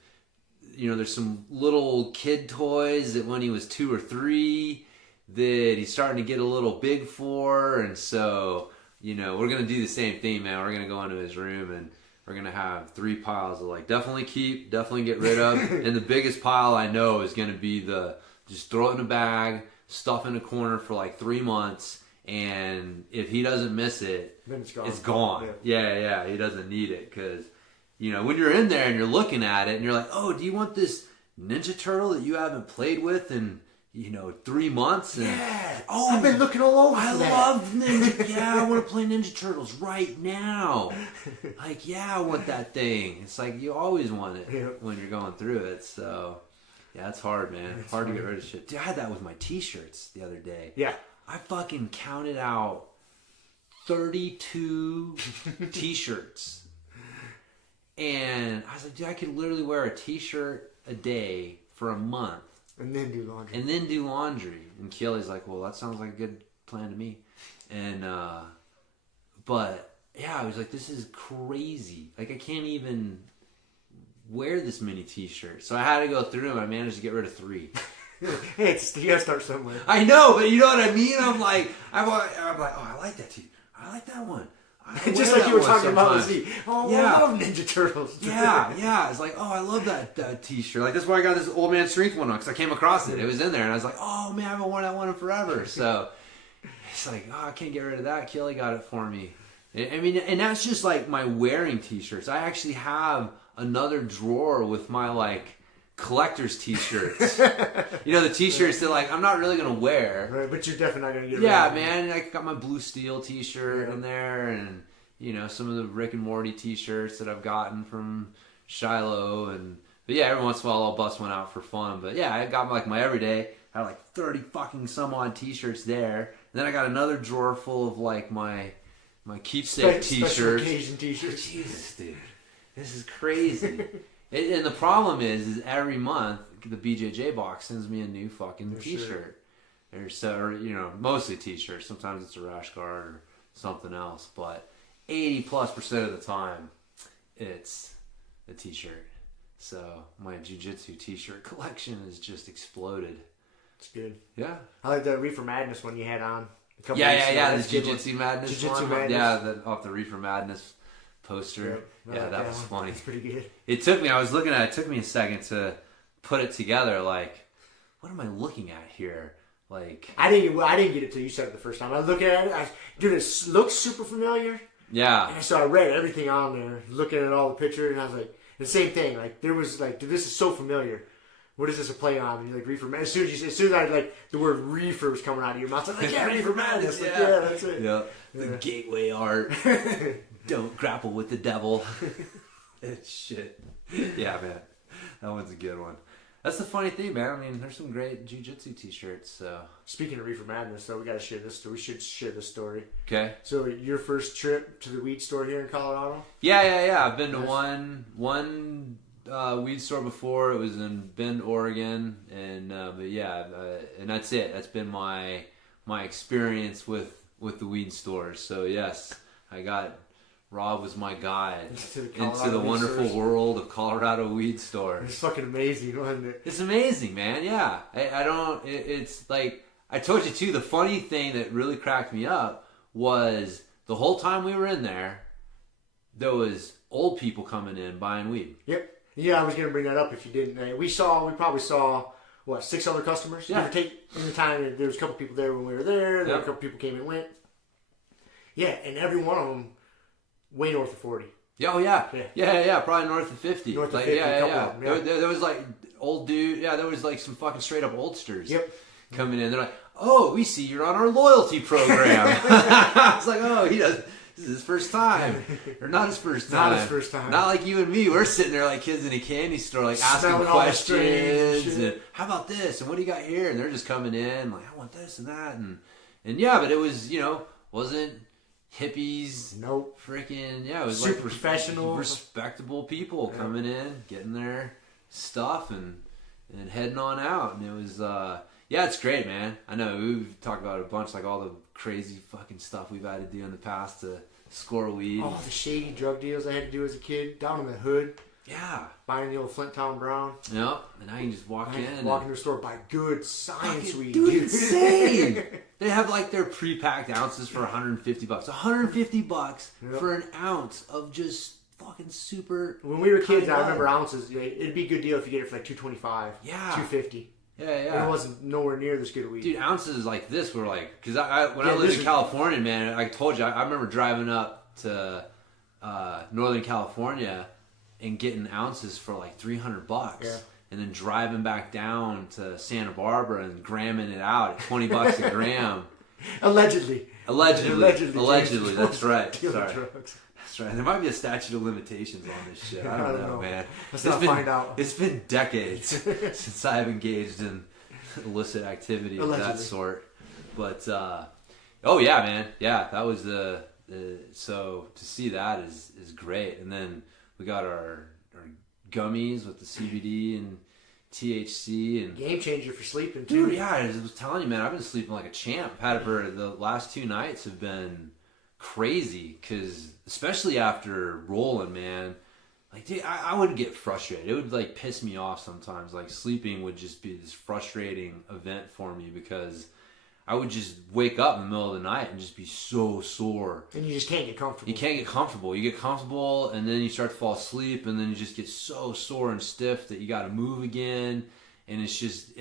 there's some little kid toys that when he was 2 or 3 that he's starting to get a little big for. And so, we're going to do the same thing, man. We're going to go into his room and we're going to have 3 piles of like definitely keep, definitely get rid of. And the biggest pile I know is going to be just throw it in a bag, stuff in a corner for like 3 months. And if he doesn't miss it, then it's gone. Yeah, he doesn't need it. Because, when you're in there and you're looking at it and you're like, oh, do you want this Ninja Turtle that you haven't played with in 3 months? And, I've been looking all over I love Ninja. Yeah, I want to play Ninja Turtles right now. Like, I want that thing. It's like you always want it when you're going through it. So, yeah, it's hard, man. It's hard to get rid of shit. Dude, I had that with my T-shirts the other day. Yeah. I fucking counted out 32 T-shirts. And I was like, dude, I could literally wear a T-shirt a day for a month. And then do laundry. And Keely's like, well, that sounds like a good plan to me. And, but, yeah, I was like, this is crazy. Like, I can't even wear this many T-shirts. So I had to go through them. I managed to get rid of 3. Hey, you gotta start somewhere. I know, but you know what I mean? I'm like, oh, I like that T-shirt. I like that one. Just like you were talking about with Z. Oh, I love Ninja Turtles. Yeah. It's like, oh, I love that T-shirt. Like, that's why I got this Old Man Strength one on, because I came across it. It was in there, and I was like, oh, man, I haven't worn that one in forever. So it's like, oh, I can't get rid of that. Kelly got it for me. I mean, and that's just like my wearing T-shirts. I actually have another drawer with my, like, collector's T-shirts. The T-shirts that like I'm not really gonna wear. Right, but you're definitely not gonna get. Yeah, man. I got my Blue Steel T-shirt in there, and some of the Rick and Morty T-shirts that I've gotten from Shiloh, but every once in a while I'll bust one out for fun. But yeah, I got my everyday. I had like 30 fucking some odd T-shirts there, and then I got another drawer full of like my keepsake T-shirts. Special occasion T-shirts. Jesus, dude, this is crazy. And the problem is every month the BJJ box sends me a new fucking T-shirt, or mostly T-shirts. Sometimes it's a rash guard or something else, but 80+% of the time it's a t-shirt. So my jiu-jitsu t-shirt collection has just exploded. It's good. Yeah. I like the Reefer Madness one you had on. Yeah. The Jiu-Jitsu Madness Jiu-Jitsu one. Madness. Yeah, off the Reefer Madness poster. Yep. Yeah, that was funny. It's pretty good. It took me a second to put it together. Like, what am I looking at here? Like, I didn't get it till you said it the first time. I was looking at it. Dude, it looks super familiar. yeah. And so I read everything on there, looking at all the pictures, and I was like, the same thing. Like, there was like, dude, this is so familiar. What is this a play on? And you're like, Reefer Madness. As soon as I like the word reefer was coming out of your mouth, I was like, yeah, Reefer Madness. Like, yeah, that's it. Yeah. The gateway art. Don't grapple with the devil. Shit. Yeah, man. That one's a good one. That's the funny thing, man. I mean, there's some great jiu-jitsu t-shirts, so. Speaking of Reefer Madness, though, we got to share this story. We should share this story. Okay. So, your first trip to the weed store here in Colorado? Yeah. I've been to one weed store before. It was in Bend, Oregon, and and that's it. That's been my experience with the weed stores. So yes, Rob was my guide into the wonderful world of Colorado weed stores. It's fucking amazing, wasn't it? It's amazing, man. Yeah, it's like I told you too. The funny thing that really cracked me up was the whole time we were in there was old people coming in buying weed. Yep. Yeah, I was going to bring that up if you didn't. We probably saw, 6 other customers? Yeah. Give or take, in the time, there was a couple people there when we were there. Then Yep. a couple people came and went. Yeah, and every one of them way north of 40. Oh, yeah. Yeah. Probably north of 50. North of like, 50, yeah. a couple of them, yeah. There was like old dude. Yeah, there was like some fucking straight up oldsters. Yep. Coming in. They're like, oh, we see you're on our loyalty program. I was like, oh, this is his first time. Or not his first time. Not his first time. Not like you and me. We're sitting there like kids in a candy store, like Smelling asking all the questions. strange And how about this? And what do you got here? And they're just coming in like, I want this and that. And yeah, but it was, wasn't hippies. Nope. Freaking, yeah. It was Super like professional. respectable people coming in, getting their stuff and heading on out. And it was, yeah, it's great, man. I know we've talked about it a bunch, like all the crazy fucking stuff we've had to do in the past to score weed. Oh, the shady drug deals I had to do as a kid, down in the hood. Yeah. Buying the old Flint Town Brown. Yep. And now you can just walk in. Walk into the store, buy good science weed. Dude, insane. They have like their pre-packed ounces for $150. $150 for an ounce of just fucking super. When we were kids, high I remember level. ounces. It'd be a good deal if you get it for like $2.25. Yeah. $2.50. Yeah. And it wasn't nowhere near this good of weed. Dude, ounces like this were like, because when Yeah, I lived this in is- California, man, I told you, I remember driving up to Northern California and getting ounces for like $300. Yeah. And then driving back down to Santa Barbara and gramming it out at $20 a gram. Allegedly. Allegedly. That's right. Dealing Sorry. drugs. That's right. There might be a statute of limitations on this shit. I don't know, man. Let's not find out. It's been decades since I've engaged in illicit activity of that Allegedly. sort. But, oh yeah, man. Yeah, that was so to see that is great. And then we got our gummies with the CBD and THC and Game changer for sleeping, too. dude, yeah, I was telling you, man, I've been sleeping like a champ. I've had it for the last 2 nights have been crazy because especially after rolling, man, like dude, I would get frustrated. It would like piss me off sometimes. Like sleeping would just be this frustrating event for me because I would just wake up in the middle of the night and just be so sore. And you just can't get comfortable. You can't get comfortable. You get comfortable and then you start to fall asleep and then you just get so sore and stiff that you got to move again. And it's just,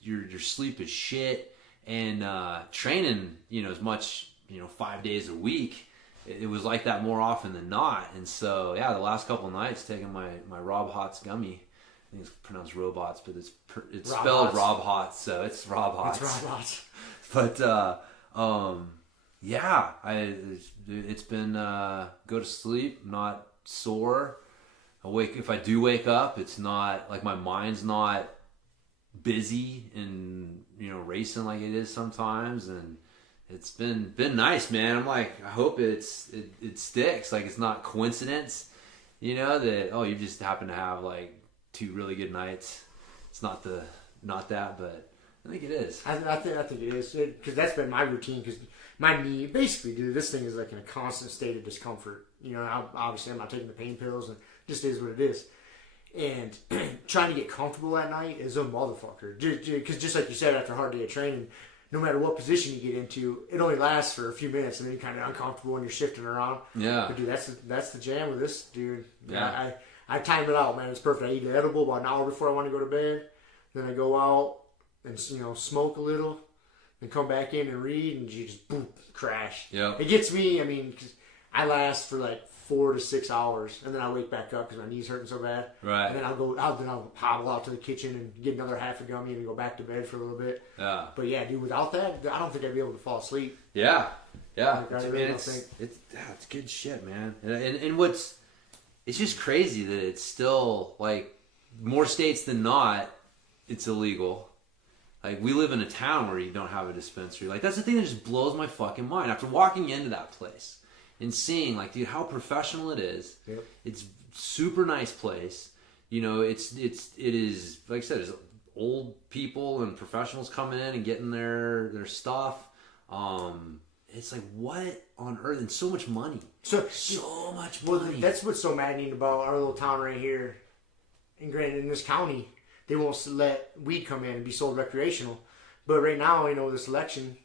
your sleep is shit. And training, as much, 5 days a week, it was like that more often than not. And so, yeah, the last couple of nights taking my Rob Hots gummy. I think it's pronounced Robots, but it's Rob spelled Hots. Rob Hots, so it's Rob Hots. It's Rob Hots. But yeah, it's been go to sleep, not sore. If I do wake up, it's not like my mind's not busy and racing like it is sometimes, and it's been nice, man. I'm like, I hope it sticks. Like it's not coincidence, that you just happen to have like 2 really good nights. It's not that, but I think it is. I think it is, because that's been my routine. Because my knee, basically, dude, this thing is like in a constant state of discomfort. You know, obviously I'm not taking the pain pills, and it just is what it is. And trying to get comfortable at night is a motherfucker. Because just like you said, after a hard day of training, no matter what position you get into, it only lasts for a few minutes, and then you're kind of uncomfortable and you're shifting around. Yeah. But dude, that's the jam with this, dude. Yeah. I time it out, man. It's perfect. I eat an edible about an hour before I want to go to bed. Then I go out and smoke a little, then come back in and read, and you just boom, crash. Yeah. It gets me. I mean, 'cause I last for like 4 to 6 hours, and then I wake back up because my knee's hurting so bad. Right. And then I'll hobble out to the kitchen and get another half a gummy and go back to bed for a little bit. Yeah. But yeah, dude, without that, I don't think I'd be able to fall asleep. Yeah. Yeah. Like, It's good shit, man. And it's just crazy that it's still, like, more states than not, it's illegal. Like, we live in a town where you don't have a dispensary. Like, that's the thing that just blows my fucking mind. After walking into that place and seeing, like, dude, how professional it is. Yep. It's super nice place. You know, it is, like I said, it's old people and professionals coming in and getting their stuff. It's like, what on earth? And so much money. So much money. Well, that's what's so maddening about our little town right here. And granted, in this county, they won't let weed come in and be sold recreational. But right now, this election,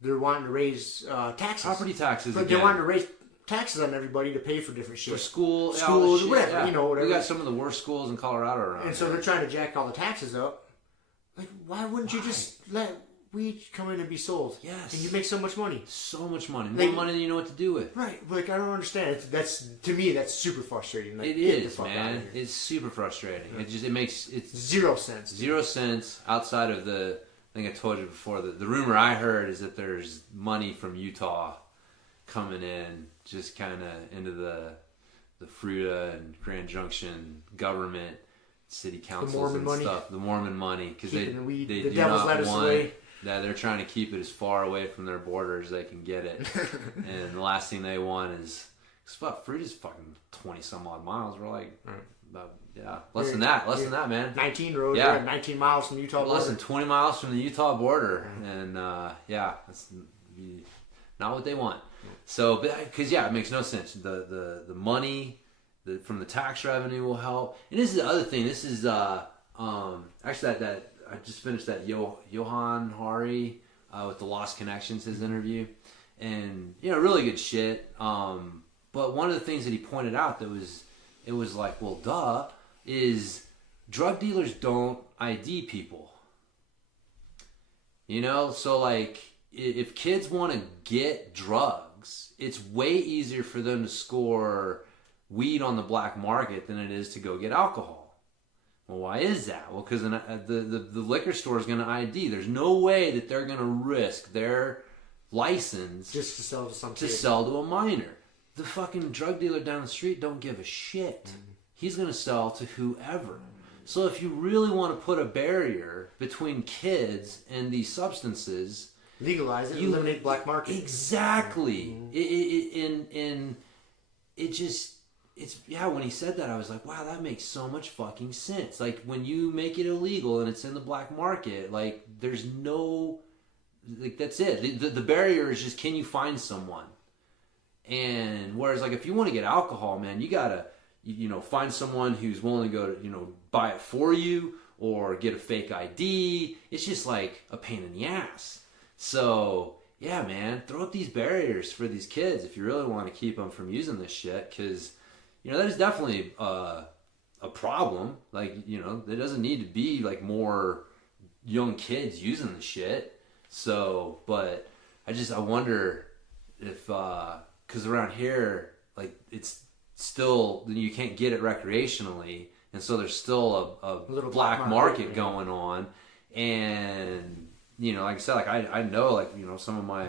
they're wanting to raise taxes. Property taxes. But they're wanting to raise taxes on everybody to pay for different shit. For schools, whatever, yeah. Whatever. We got some of the worst schools in Colorado around. And so they're trying to jack all the taxes up. Like, why wouldn't you just let weed come in and be sold? Yes. And you make so much money. So much money. More money than you know what to do with. Right. Like, I don't understand. To me, that's super frustrating. Like, it is, man. It's super frustrating. Yeah. It makes 0 cents. 0 cents outside of I think I told you before, the rumor I heard is that there's money from Utah coming in, just kind of into the Fruita and Grand Junction government, city councils and money. Stuff. The Mormon money, because they the do devil's not lettuce want. Away. Yeah, they're trying to keep it as far away from their borders as they can get it. And the last thing they want is, Fruita's fucking 20 some odd miles. We're like, about, less than that, man. 19 road, 19 miles from the Utah border. Less than 20 miles from the Utah border. And that's not what they want. So, because it makes no sense. The money from the tax revenue will help. And this is the other thing. This is actually that I just finished that Johan Hari with the Lost Connections, his interview, and really good shit. But one of the things that he pointed out that was like, well, duh, is drug dealers don't ID people. So like, if kids want to get drugs, it's way easier for them to score weed on the black market than it is to go get alcohol. Well, why is that? Well, because the liquor store is going to ID. There's no way that they're going to risk their license just to sell to some kid. Sell to a minor. The fucking drug dealer down the street don't give a shit. Mm-hmm. He's going to sell to whoever. So if you really want to put a barrier between kids and these substances, legalize it, eliminate black market. Exactly. Mm-hmm. When he said that, I was like, wow, that makes so much fucking sense. Like, when you make it illegal and it's in the black market, like, there's no, like, that's it. The barrier is just, can you find someone? And whereas, like, if you want to get alcohol, man, you gotta, find someone who's willing to go, buy it for you or get a fake ID. It's just like a pain in the ass. So, yeah, man, throw up these barriers for these kids if you really want to keep them from using this shit, because that is definitely a problem. Like, there doesn't need to be like more young kids using the shit. So, but I wonder if, because around here, like, it's still, you can't get it recreationally, and so there's still a little black market going on. And like I said, like I know, like, some of my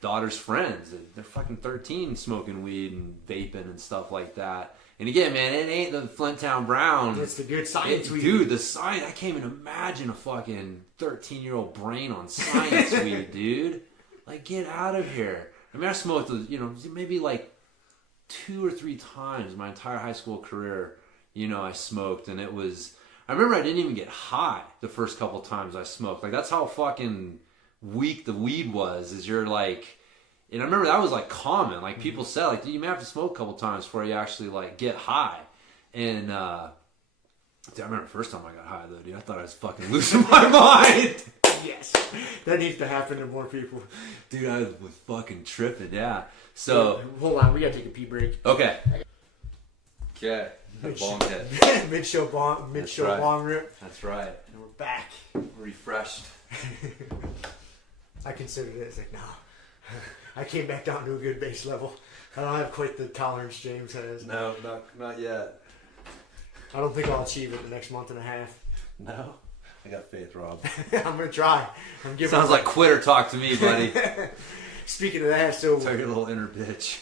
daughter's friends, they're fucking 13 smoking weed and vaping and stuff like that. And again, man, it ain't the Flint Town Brown. It's the good science weed. Dude, the science, I can't even imagine a fucking 13-year-old brain on science weed, dude. Like, get out of here. I mean, I smoked, maybe like 2 or 3 times my entire high school career, I smoked, and it was, I remember I didn't even get high the first couple times I smoked. Like, that's how fucking weak the weed was, is you're like, and I remember that was like common. Like, people said, like, dude, you may have to smoke a couple times before you actually like get high. And, dude, I remember the first time I got high though, dude, I thought I was fucking losing my mind. Yes. That needs to happen to more people. Dude, I was fucking tripping, yeah. So, hold on, we gotta take a pee break. Okay. Okay. Bong hit. Mid-show bong rip. That's right. And we're back. Refreshed. I considered it. It's like, no. I came back down to a good base level. I don't have quite the tolerance James has. No, not yet. I don't think I'll achieve it the next month and a half. No? I got faith, Rob. I'm going to try. Sounds like quitter talk to me, buddy. Speaking of that, so... Tell your little inner bitch.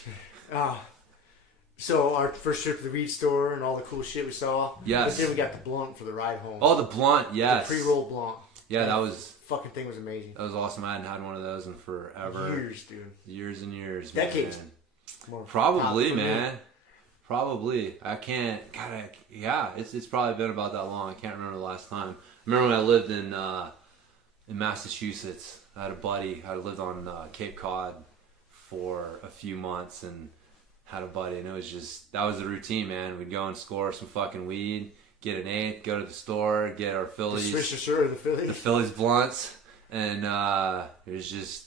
So our first trip to the weed store and all the cool shit we saw. Yes. But then we got the blunt for the ride home. Oh, the blunt, yes. The pre-rolled blunt. Yeah, that was... Fucking thing was amazing. That was awesome. I hadn't had one of those in forever. Years, dude. Years and years. Decades. Man. Probably, man. Probably. I can't... God, yeah, it's probably been about that long. I can't remember the last time. I remember when I lived in Massachusetts. I had a buddy. I lived on Cape Cod for a few months and had a buddy. And it was just... That was the routine, man. We'd go and score some fucking weed. Get an eighth, go to the store, get our Phillies. The Swisher, the Phillies. The Phillies blunts. And it was just,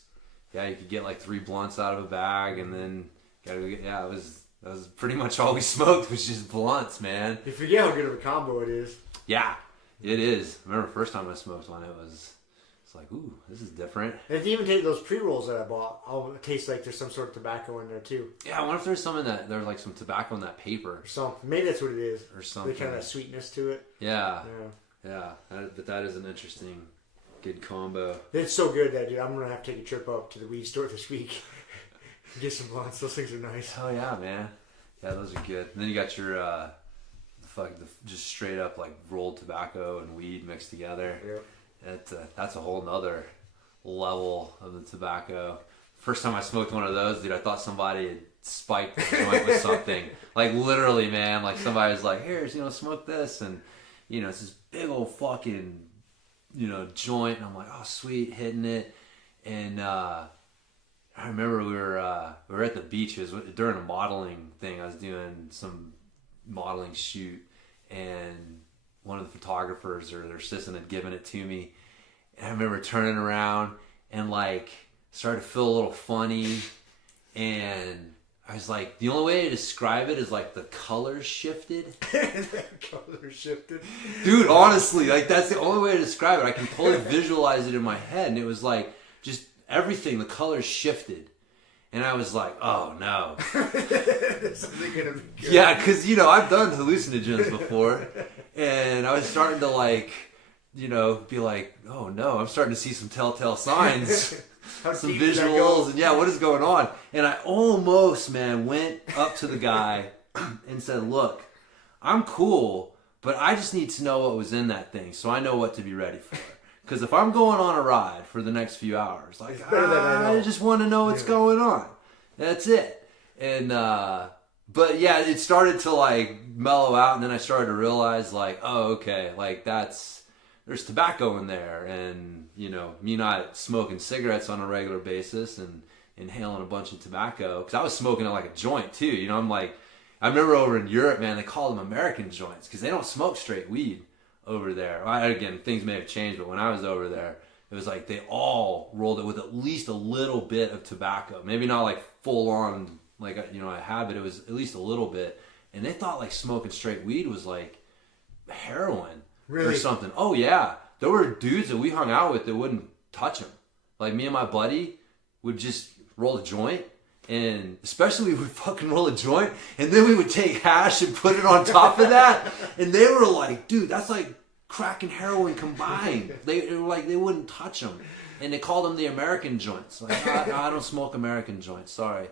yeah, you could get like 3 blunts out of a bag and then gotta go get, yeah, that was pretty much all we smoked was just blunts, man. You forget how good of a combo it is. Yeah, it is. I remember the first time I smoked one, it's like, ooh, this is different. And if you even take those pre-rolls that I bought, it tastes like there's some sort of tobacco in there too. Yeah, I wonder if there's there's like some tobacco in that paper. Or something. Maybe that's what it is. Or something. They kind of that sweetness to it. Yeah. But that is an interesting, good combo. It's so good that, dude, I'm going to have to take a trip up to the weed store this week. Get some blunts. Those things are nice. Oh yeah, man. Yeah, those are good. And then you got your, just straight up like rolled tobacco and weed mixed together. Yep. That's a whole nother level of the tobacco. First time I smoked one of those, dude, I thought somebody had spiked the joint with something. Like literally, man. Like somebody was like, "Here's, smoke this," and it's this big old fucking, joint. And I'm like, "Oh, sweet," hitting it. And I remember we were at the beach. It was during a modeling thing. I was doing some modeling shoot, and one of the photographers or their assistant had given it to me. And I remember turning around and like started to feel a little funny. And I was like, the only way to describe it is like the colors shifted. Colors shifted? Dude, honestly, like that's the only way to describe it. I can totally visualize it in my head. And it was like just everything, the colors shifted. And I was like, oh no. Something gonna be good. Yeah, because, I've done hallucinogens before. And I was starting to like, be like, oh no, I'm starting to see some telltale signs. Some visuals. And yeah, what is going on? And I almost, man, went up to the guy and said, look, I'm cool, but I just need to know what was in that thing so I know what to be ready for. Because if I'm going on a ride for the next few hours, like, I just want to know what's going on. That's it. And, but yeah, it started to like mellow out, and then I started to realize like, oh, okay, like there's tobacco in there. And, me not smoking cigarettes on a regular basis and inhaling a bunch of tobacco, because I was smoking it like a joint too. I'm like, I remember over in Europe, man, they call them American joints because they don't smoke straight weed over there. Again, things may have changed, but when I was over there, it was like they all rolled it with at least a little bit of tobacco. Maybe not like full on, like, I have it. It was at least a little bit. And they thought like smoking straight weed was like heroin or something. Oh yeah. There were dudes that we hung out with that wouldn't touch them. Like me and my buddy would just roll a joint. And especially we would fucking roll a joint, and then we would take hash and put it on top of that. And they were like, dude, that's like crack and heroin combined. They were like, they wouldn't touch them. And they called them the American joints. Like, I don't smoke American joints, sorry.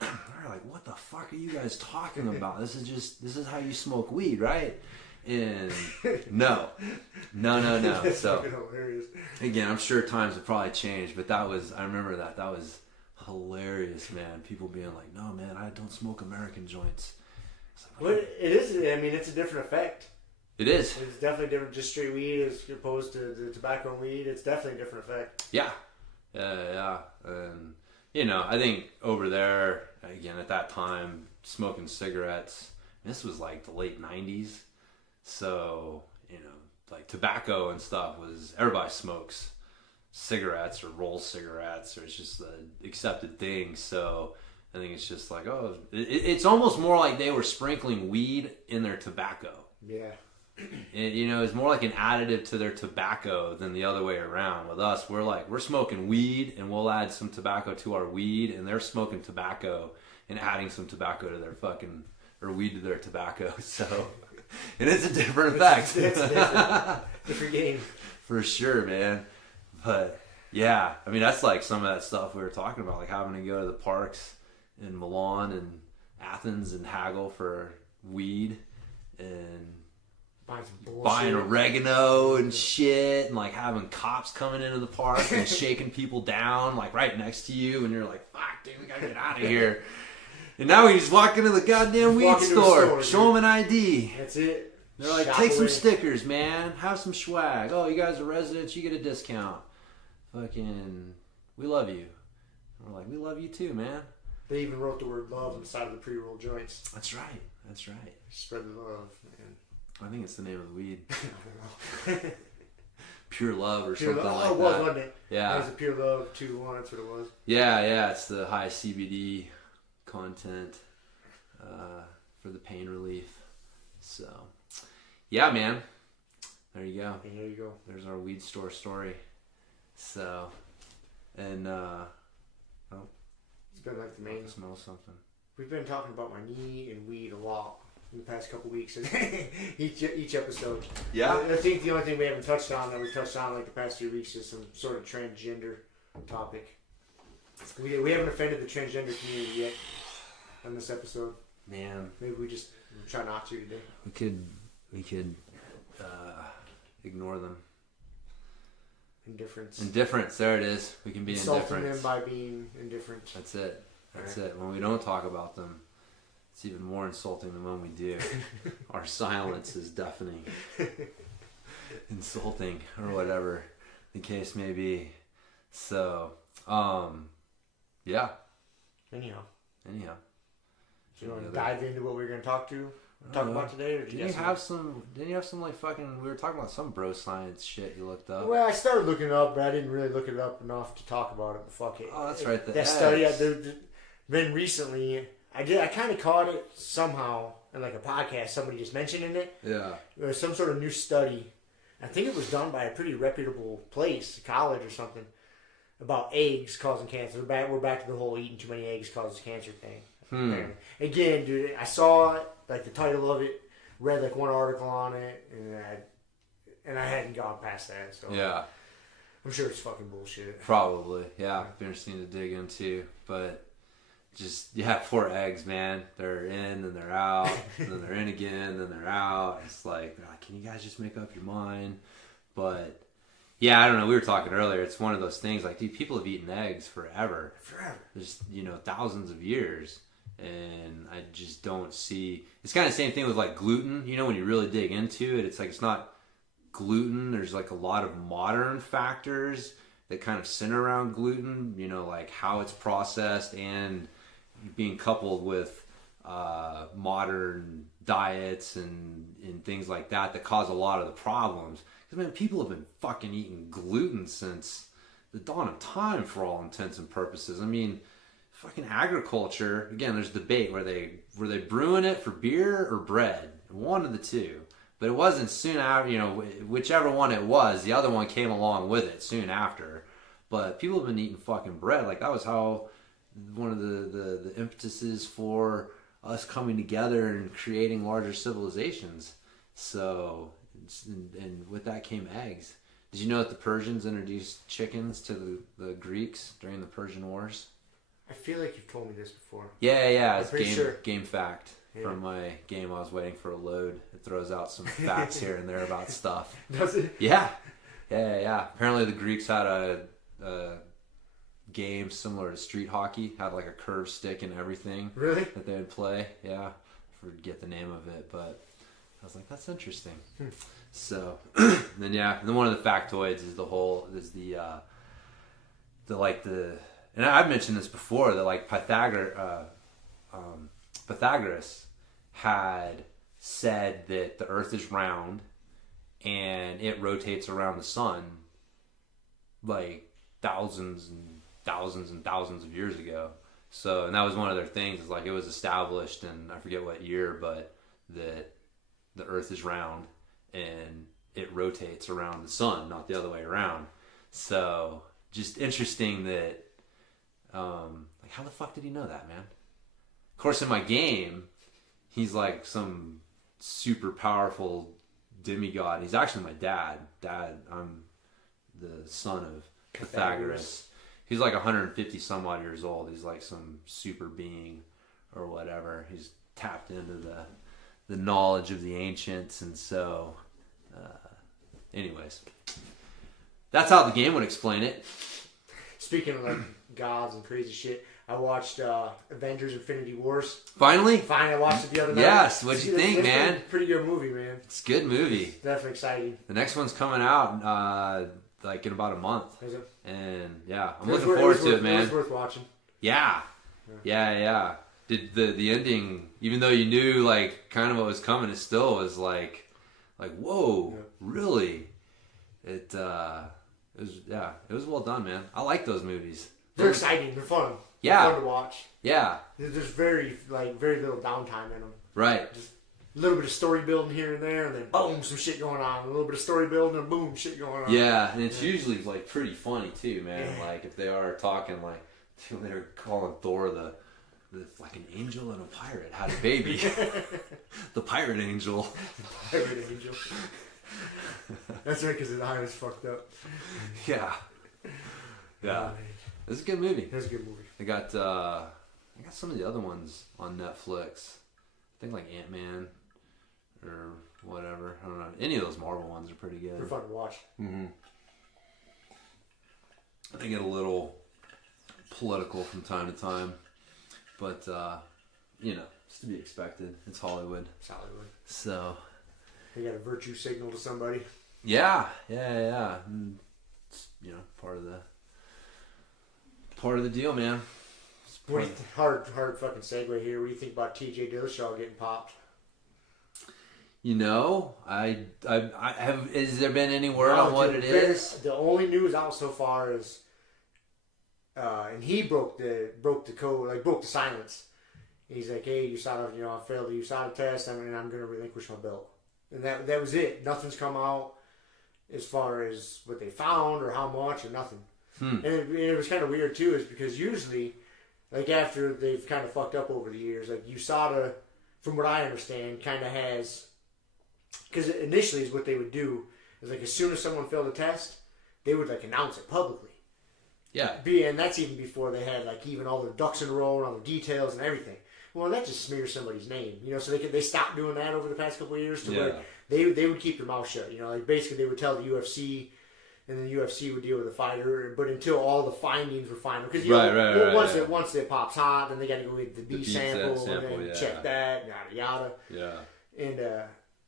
They're like, what the fuck are you guys talking about? This is how you smoke weed, right? And no. So again, I'm sure times have probably changed, but I remember that was hilarious, man. People being like, no, man, I don't smoke American joints. Well, it is. I mean, it's a different effect. It is. It's definitely different. Just straight weed as opposed to the tobacco and weed. It's definitely a different effect. Yeah. Yeah. And, you know, I think over there, again, at that time, smoking cigarettes, this was like the late 90s. So, you know, like tobacco and stuff was, everybody smokes cigarettes or rolls cigarettes, or it's just an accepted thing. So I think it's just like, oh, it's almost more like they were sprinkling weed in their tobacco. Yeah. You know, it's more like an additive to their tobacco than the other way around. With us, we're smoking weed and we'll add some tobacco to our weed, and they're smoking tobacco and adding some tobacco to their fucking, or weed to their tobacco. So, and it's a different effect. It's different game. For sure, man. But yeah, I mean, that's like some of that stuff we were talking about, like having to go to the parks in Milan and Athens and haggle for weed and buying oregano and shit, and like having cops coming into the park and shaking people down like right next to you, and you're like, fuck, dude, we gotta get out of here. And now we just walk into the goddamn weed store, show them an ID. That's it. They're like, take some stickers, man. Have some swag. Oh, you guys are residents, you get a discount. Fucking, we love you. And we're like, we love you too, man. They even wrote the word love on the side of the pre-roll joints. That's right. That's right. Spread the love, man. I think it's the name of the weed. Pure Love or Pure something love. like Oh, it was, wasn't it? Yeah. It was a Pure Love 2-1. That's what it was. Yeah. It's the high CBD content for the pain relief. So, yeah, man. There you go. And there you go. There's our weed store story. So, and it's been like the main. Smell something. We've been talking about my knee and weed a lot in the past couple weeks. each episode. Yeah. I think the only thing we haven't touched on that we touched on like the past 3 weeks is some sort of transgender topic. We haven't offended the transgender community yet on this episode. Man, maybe we just try not to today. We could ignore them. Indifference. There it is. We can be insulting indifferent. them by being indifferent. That's it. When we don't talk about them, it's even more insulting than when we do. Our silence is deafening, insulting, or whatever the case may be. So, yeah. Anyhow. So you want to dive into what we're going to talk about today, or didn't you have some like fucking? We were talking about some bro science shit you looked up. Well, I started looking it up, but I didn't really look it up enough to talk about it. But fuck it. Oh, that's right. That study. Then recently, I kind of caught it somehow in like a podcast. Somebody just mentioning it. Yeah. It was some sort of new study. I think it was done by a pretty reputable place, college or something, about eggs causing cancer. We're back to the whole eating too many eggs causes cancer thing. Again, dude, I saw it, like the title of it, read like one article on it, and I hadn't gone past that. So yeah, I'm sure it's fucking bullshit. Probably, yeah. Be interesting to dig into, but just for eggs, man. They're in, then they're out, and then they're in again, then they're out. It's like, can you guys just make up your mind? But yeah, I don't know. We were talking earlier. It's one of those things like, dude, people have eaten eggs forever. There's thousands of years. And I just don't see. It's kind of the same thing with like gluten. You know, when you really dig into it, it's like it's not gluten. There's like a lot of modern factors that kind of center around gluten. You know, like how it's processed and being coupled with modern diets and things like that cause a lot of the problems. Because man, people have been fucking eating gluten since the dawn of time for all intents and purposes. I mean. Fucking agriculture, again, there's debate. Were they brewing it for beer or bread? One of the two. But it wasn't soon after, whichever one it was, the other one came along with it soon after. But people have been eating fucking bread. Like, that was how one of the impetuses for us coming together and creating larger civilizations. So, and with that came eggs. Did you know that the Persians introduced chickens to the Greeks during the Persian Wars? I feel like you've told me this before. Yeah. I'm pretty sure. Game fact from my game. I was waiting for a load. It throws out some facts here and there about stuff. Does it? Yeah. Apparently the Greeks had a game similar to street hockey. Had like a curved stick and everything. Really? That they would play. Yeah. I forget the name of it, but I was like, that's interesting. So then one of the factoids is and I've mentioned this before, that like Pythagoras had said that the Earth is round and it rotates around the sun like thousands and thousands and thousands of years ago. So, and that was one of their things, is like it was established in, I forget what year, but that the Earth is round and it rotates around the sun, not the other way around. So just interesting that, like, how the fuck did he know that, man? Of course, in my game, he's like some super powerful demigod. He's actually my dad. I'm the son of Pythagoras. He's like 150 some odd years old. He's like some super being or whatever. He's tapped into the knowledge of the ancients, and so anyways, that's how the game would explain it. Speaking of like gods and crazy shit, I watched Avengers: Infinity Wars. Finally, I watched it the other night. Yes, what'd you think, man? Pretty good movie, man. It's a good movie. It's definitely exciting. The next one's coming out like in about a month. Is it? And yeah, I'm looking forward to it, man. It was worth watching. Yeah. Did the ending, even though you knew like kind of what was coming, it still was like whoa, really? It was well done, man. I like those movies. They're exciting. They're fun. Yeah. They're fun to watch. Yeah. There's very little downtime in them. Right. Just a little bit of story building here and there, and then boom, some shit going on. A little bit of story building, and boom, shit going on. Yeah, and it's usually like pretty funny too, man. Yeah. Like if they are talking like they're calling Thor the like an angel and a pirate had a baby. The pirate angel. The pirate angel. That's right, because his eye was fucked up. Yeah. Yeah. It's a good movie. It's a good movie. I got some of the other ones on Netflix. I think like Ant-Man or whatever. I don't know. Any of those Marvel ones are pretty good. They're fun to watch. Mm-hmm. They get a little political from time to time, but it's to be expected. It's Hollywood. It's Hollywood. So they got a virtue signal to somebody. Yeah. And, it's, part of the deal, man. Hard fucking segue here. What do you think about TJ Dillashaw getting popped? I have. Has there been any word on what it is? The only news out so far is, and he broke the code, like broke the silence. He's like, hey, I failed the USADA test, and I'm going to relinquish my belt, and that was it. Nothing's come out as far as what they found or how much or nothing. And it was kind of weird too, is because usually, like after they've kind of fucked up over the years, like USADA, from what I understand, kind of has, because initially is what they would do is like as soon as someone failed a test, they would like announce it publicly. Yeah. And that's even before they had like even all their ducks in a row and all the details and everything. Well, that just smears somebody's name, so they stopped doing that over the past couple of years to where they would keep their mouth shut. Like basically they would tell the UFC. And then the UFC would deal with the fighter, but until all the findings were final, because once it pops hot, then they got to go get the B sample and then check that, yada yada. Yeah. And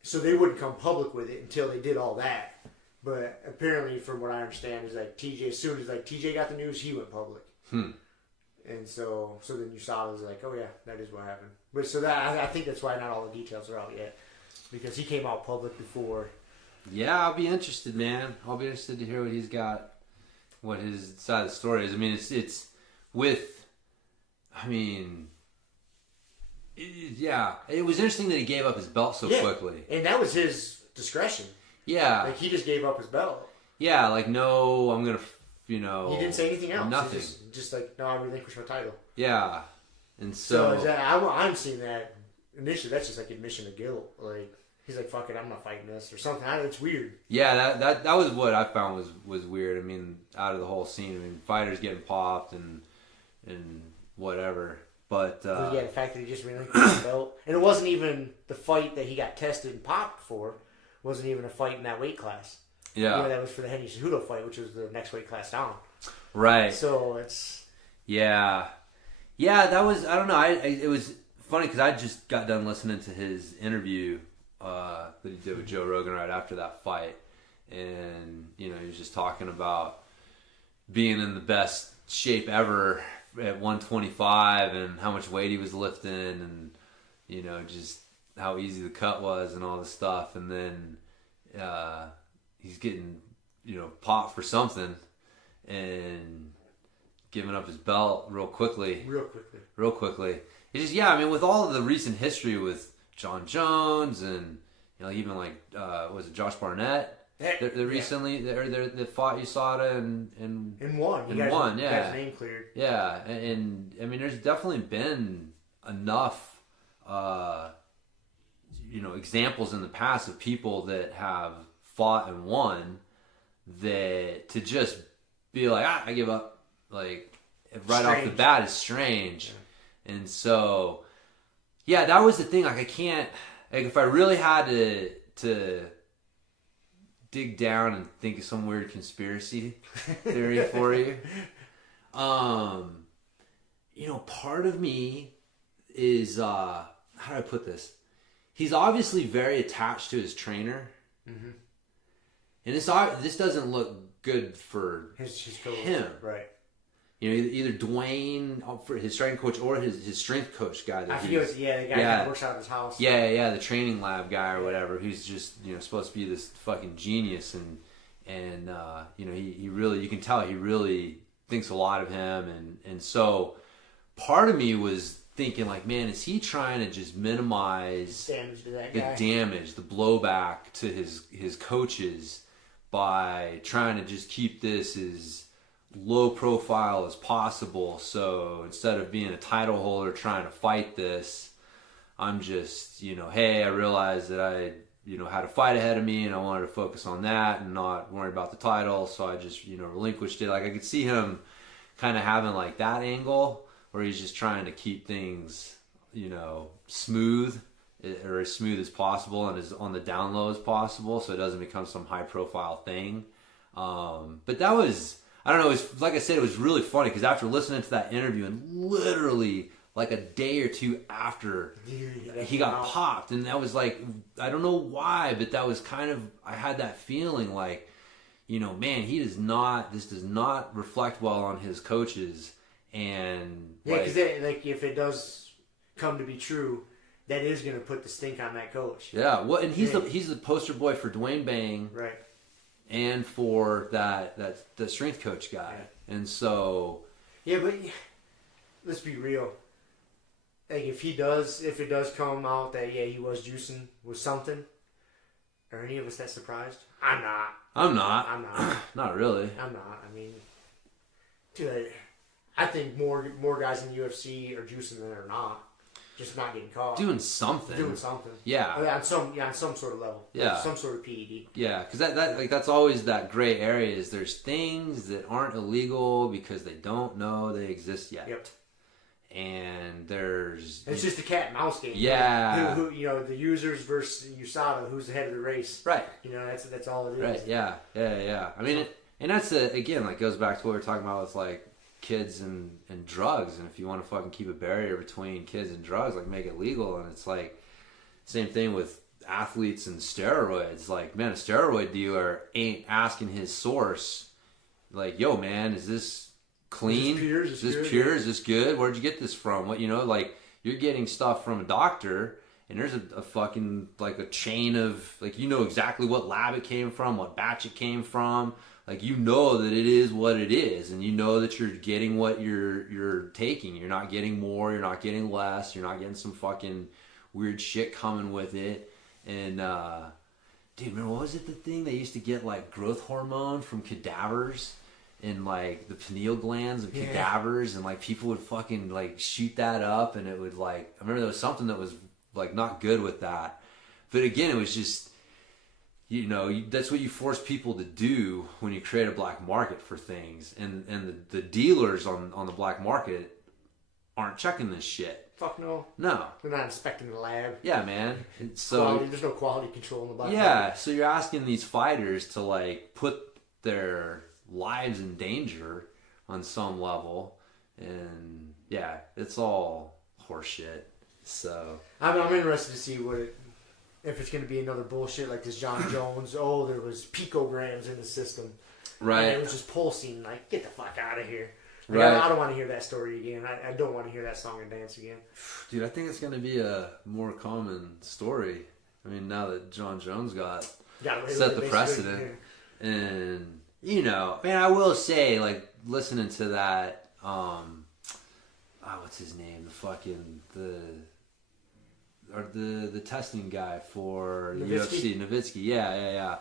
so they wouldn't come public with it until they did all that. But apparently, from what I understand, is like TJ. As soon as like TJ got the news, he went public. And so then USADA was like, oh yeah, that is what happened. But so that I think that's why not all the details are out yet, because he came out public before. Yeah, I'll be interested, man. I'll be interested to hear what he's got, what his side of the story is. I mean, it's with, it was interesting that he gave up his belt so quickly. And that was his discretion. Yeah. Like, he just gave up his belt. Yeah, like, no, I'm going to, He didn't say anything else. Nothing. Just like, no, I relinquish my title. Yeah. And so I'm seeing that, initially, that's just like admission of guilt. Like, he's like, fuck it, I'm not fighting this or something. It's weird. Yeah, that was what I found was weird. I mean, out of the whole scene, fighters getting popped and whatever. But the fact that he just relinquished the belt, and it wasn't even the fight that he got tested and popped for. Wasn't even a fight in that weight class. Yeah, that was for the Henry Cejudo fight, which was the next weight class down. Right. So it's that was, I don't know. It was funny because I just got done listening to his interview that he did with Joe Rogan right after that fight. And, he was just talking about being in the best shape ever at 125 and how much weight he was lifting and, just how easy the cut was and all this stuff. And then he's getting, popped for something and giving up his belt real quickly. It's just, with all of the recent history with John Jones and, even like, was it Josh Barnett? They recently they fought USADA and won. He got Yeah. his name cleared. Yeah, and there's definitely been enough, examples in the past of people that have fought and won that to just be like, I give up, like right off the bat is strange. Yeah. And so, yeah, that was the thing. Like I can't, like if I really had to dig down and think of some weird conspiracy theory for you. Part of me is how do I put this? He's obviously very attached to his trainer, and this doesn't look good for him, right? Either Dwayne for his strength coach or his strength coach guy. The guy that works out of his house. Yeah, the training lab guy or whatever, who's just supposed to be this fucking genius, and he really, you can tell he really thinks a lot of him, and so part of me was thinking like, man, is he trying to just minimize the damage, the blowback to his coaches by trying to just keep this as low profile as possible, so instead of being a title holder trying to fight this, I'm just hey, I realized that I had a fight ahead of me and I wanted to focus on that and not worry about the title, so I just relinquished it. Like I could see him kind of having like that angle where he's just trying to keep things smooth, or as smooth as possible and as on the down low as possible, so it doesn't become some high profile thing. But that was, I don't know, it was, like I said, it was really funny because after listening to that interview and literally like a day or two after he got popped, and that was like, I don't know why, but that was kind of, I had that feeling like, man, this does not reflect well on his coaches. And because if it does come to be true, that is going to put the stink on that coach. Yeah, well, and he's the poster boy for Dwayne Bang, right? And for the strength coach guy, and so but let's be real. Like if it does come out that he was juicing with something, are any of us that surprised? I'm not. Not really. I'm not. I mean, dude, I think more guys in the UFC are juicing than they're not. Just not getting caught. Doing something. Yeah. On some sort of level. Yeah. Some sort of PED. Yeah, because that's always that gray area. Is there's things that aren't illegal because they don't know they exist yet. Yep. And it's just a cat and mouse game. Yeah. Who the users versus USADA, who's the head of the race. Right. That's all it is. Right. Yeah. I mean, and that's again, like goes back to what we were talking about with like kids and drugs, and if you want to fucking keep a barrier between kids and drugs, like make it legal. And it's like same thing with athletes and steroids. Like, man, a steroid dealer ain't asking his source like, yo man, is this clean? Is this pure? Is this good? Where'd you get this from? What, like you're getting stuff from a doctor, and there's a fucking like a chain of like, exactly what lab it came from, what batch it came from. Like, that it is what it is, and that you're getting what you're taking. You're not getting more, you're not getting less, you're not getting some fucking weird shit coming with it. And dude, remember, what was it, the thing they used to get like growth hormone from cadavers in like the pineal glands of cadavers, and like people would fucking like shoot that up, and it would like, I remember there was something that was like not good with that. But again, it was just, that's what you force people to do when you create a black market for things, and the dealers on the black market aren't checking this shit. Fuck no. No. They're not inspecting the lab. Yeah, man. So there's no quality control in the black market. market. So you're asking these fighters to like put their lives in danger on some level, and it's all horseshit. So I'm interested to see if it's going to be another bullshit like this John Jones, oh, there was picograms in the system. Right. And it was just pulsing. Like, get the fuck out of here. Like, Right. I don't want to hear that story again. I don't want to hear that song and dance again. Dude, I think it's going to be a more common story. I mean, now that John Jones set the precedent. Yeah. And, you know, man, I will say, like, listening to that, what's his name? The testing guy for the UFC, Nowitzki. Yeah.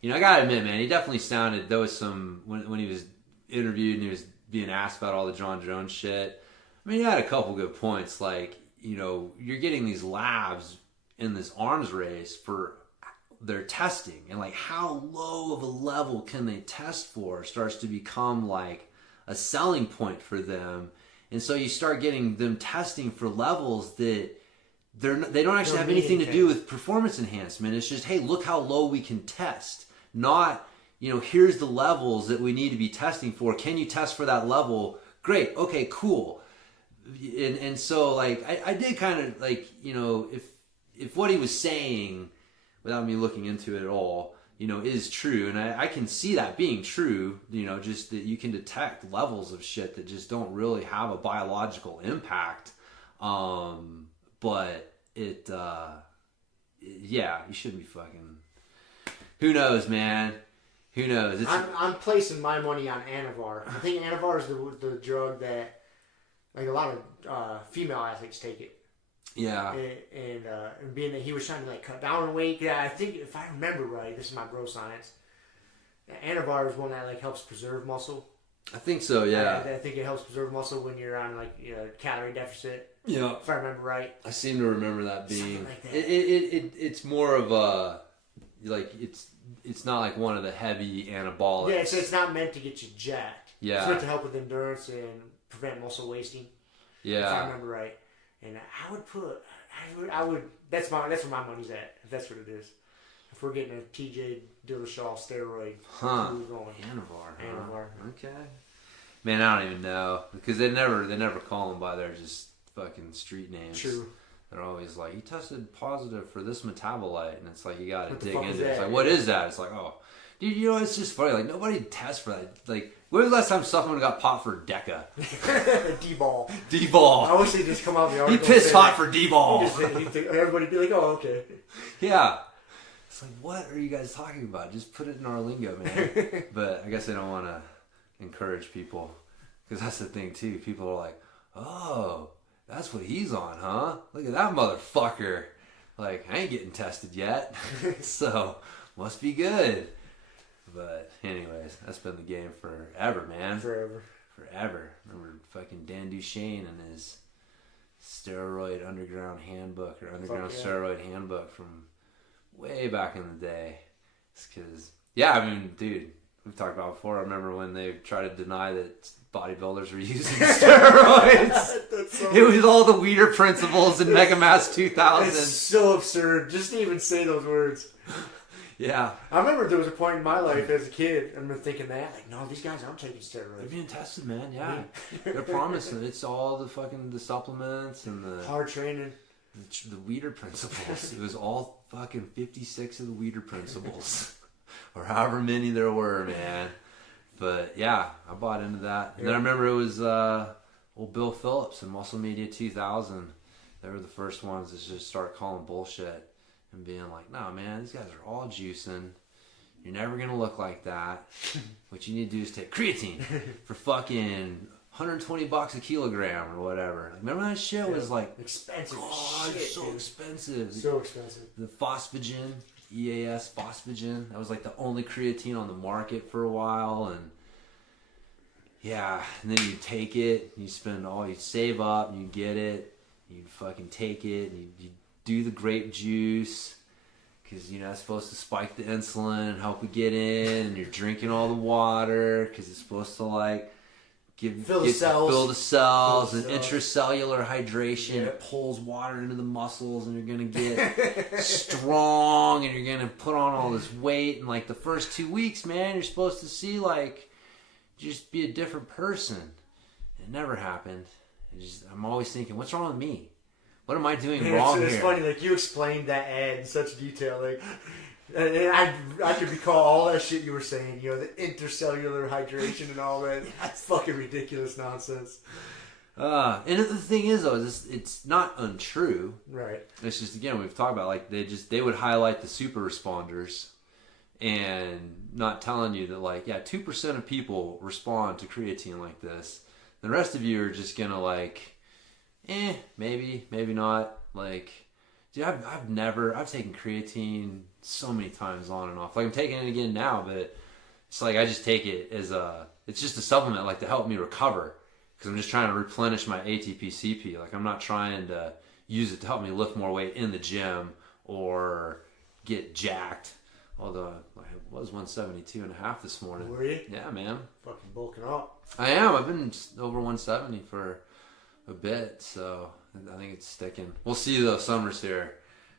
You know, I gotta admit, man, he definitely sounded, there was some, when he was interviewed and he was being asked about all the John Jones shit, I mean, he had a couple good points, like, you know, you're getting these labs in this arms race for their testing, and like how low of a level can they test for starts to become like a selling point for them. And so you start getting them testing for levels that they don't actually have anything to do with performance enhancement. It's just, hey, look how low we can test. Not, you know, here's the levels that we need to be testing for. Can you test for that level? Great. Okay, cool. And so, like, I did kind of, like, you know, if what he was saying, without me looking into it at all, you know, is true, and I can see that being true, you know, just that you can detect levels of shit that just don't really have a biological impact. But yeah, you shouldn't be fucking, who knows, man? Who knows? I'm placing my money on Anavar. I think Anavar is the drug that, like, a lot of female athletes take it. Yeah. And being that he was trying to, like, cut down on weight, I think, if I remember right, this is my bro science, Anavar is one that, like, helps preserve muscle. I think so, yeah. I think it helps preserve muscle when you're on, like, you know, calorie deficit. Yeah. If I remember right. I seem to remember that being. Something like that. It's more of a, like, it's not like one of the heavy anabolics. Yeah, so it's not meant to get you jacked. Yeah. It's meant to help with endurance and prevent muscle wasting. Yeah. If I remember right. And I would, that's where my money's at, if that's what it is. If we're getting a TJ Dillashaw steroid, huh? We're going. Anavar. Okay. Man, I don't even know, because they never call them by their just fucking street names. True. They're always like, he tested positive for this metabolite, and it's like, you gotta dig into it. That? It's like, what is that? It's like, oh, dude, you know, it's just funny. Like, nobody tests for that. Like, when was the last time someone got popped for DECA? D-ball. D-ball. I wish they just come out of the He article. pissed hot for D-ball. Everybody be like, oh, okay. Yeah. It's like, what are you guys talking about? Just put it in our lingo, man. But I guess I don't want to encourage people, because that's the thing too. People are like, oh, that's what he's on, huh? Look at that motherfucker. Like, I ain't getting tested yet. So, must be good. But anyways, that's been the game forever, man. Forever. Remember fucking Dan Duchesne and his steroid underground handbook, or underground steroid handbook from way back in the day. It's because, yeah, I mean, dude, we've talked about before. I remember when they tried to deny that bodybuilders were using steroids. It was all the Weeder principles in Mega Mass 2000. It's so absurd just to even say those words. Yeah. I remember there was a point in my life as a kid, I remember thinking that, like, no, these guys aren't taking steroids. They're being tested, man, yeah. They're promising. It's all the supplements and the hard training. The Weeder principles. It was all fucking 56 of the Weeder principles. Or however many there were, man. But yeah, I bought into that. And then I remember it was old Bill Phillips and Muscle Media 2000. They were the first ones to just start calling bullshit and being like, no, man, these guys are all juicing. You're never going to look like that. What you need to do is take creatine for fucking $120 a kilogram or whatever. Like, remember that shit was like expensive. God, shit, so dude. expensive. So expensive. The phosphagen, EAS phosphagen, that was like the only creatine on the market for a while. And yeah, and then you take it, you save up, you get it, you fucking take it, and you do the grape juice, because, you know, it's supposed to spike the insulin and help it get in, and you're drinking all the water because it's supposed to, like, fill the cells and intracellular hydration. Yeah. It pulls water into the muscles, and you're gonna get strong, and you're gonna put on all this weight. And like the first 2 weeks, man, you're supposed to see, like, just be a different person. It never happened. I'm always thinking, what's wrong with me? what am I doing Man, wrong it's here? funny, like, you explained that ad in such detail. Like, and I could recall all that shit you were saying, you know, the intercellular hydration and all that. That's fucking ridiculous nonsense. And the thing is, though, it's not untrue. Right. It's just, again, we've talked about, like, they would highlight the super responders and not telling you that, like, 2% of people respond to creatine like this. The rest of you are just gonna, like, maybe not. Like, dude, I've taken creatine so many times on and off. Like, I'm taking it again now, but it's like I just take it as it's just a supplement, like, to help me recover. Because I'm just trying to replenish my ATP CP. Like, I'm not trying to use it to help me lift more weight in the gym or get jacked. Although I was 172.5 this morning. Were you? Yeah, man. Fucking bulking up. I am. I've been over 170 for a bit, so I think it's sticking. We'll see, though. Summer's here.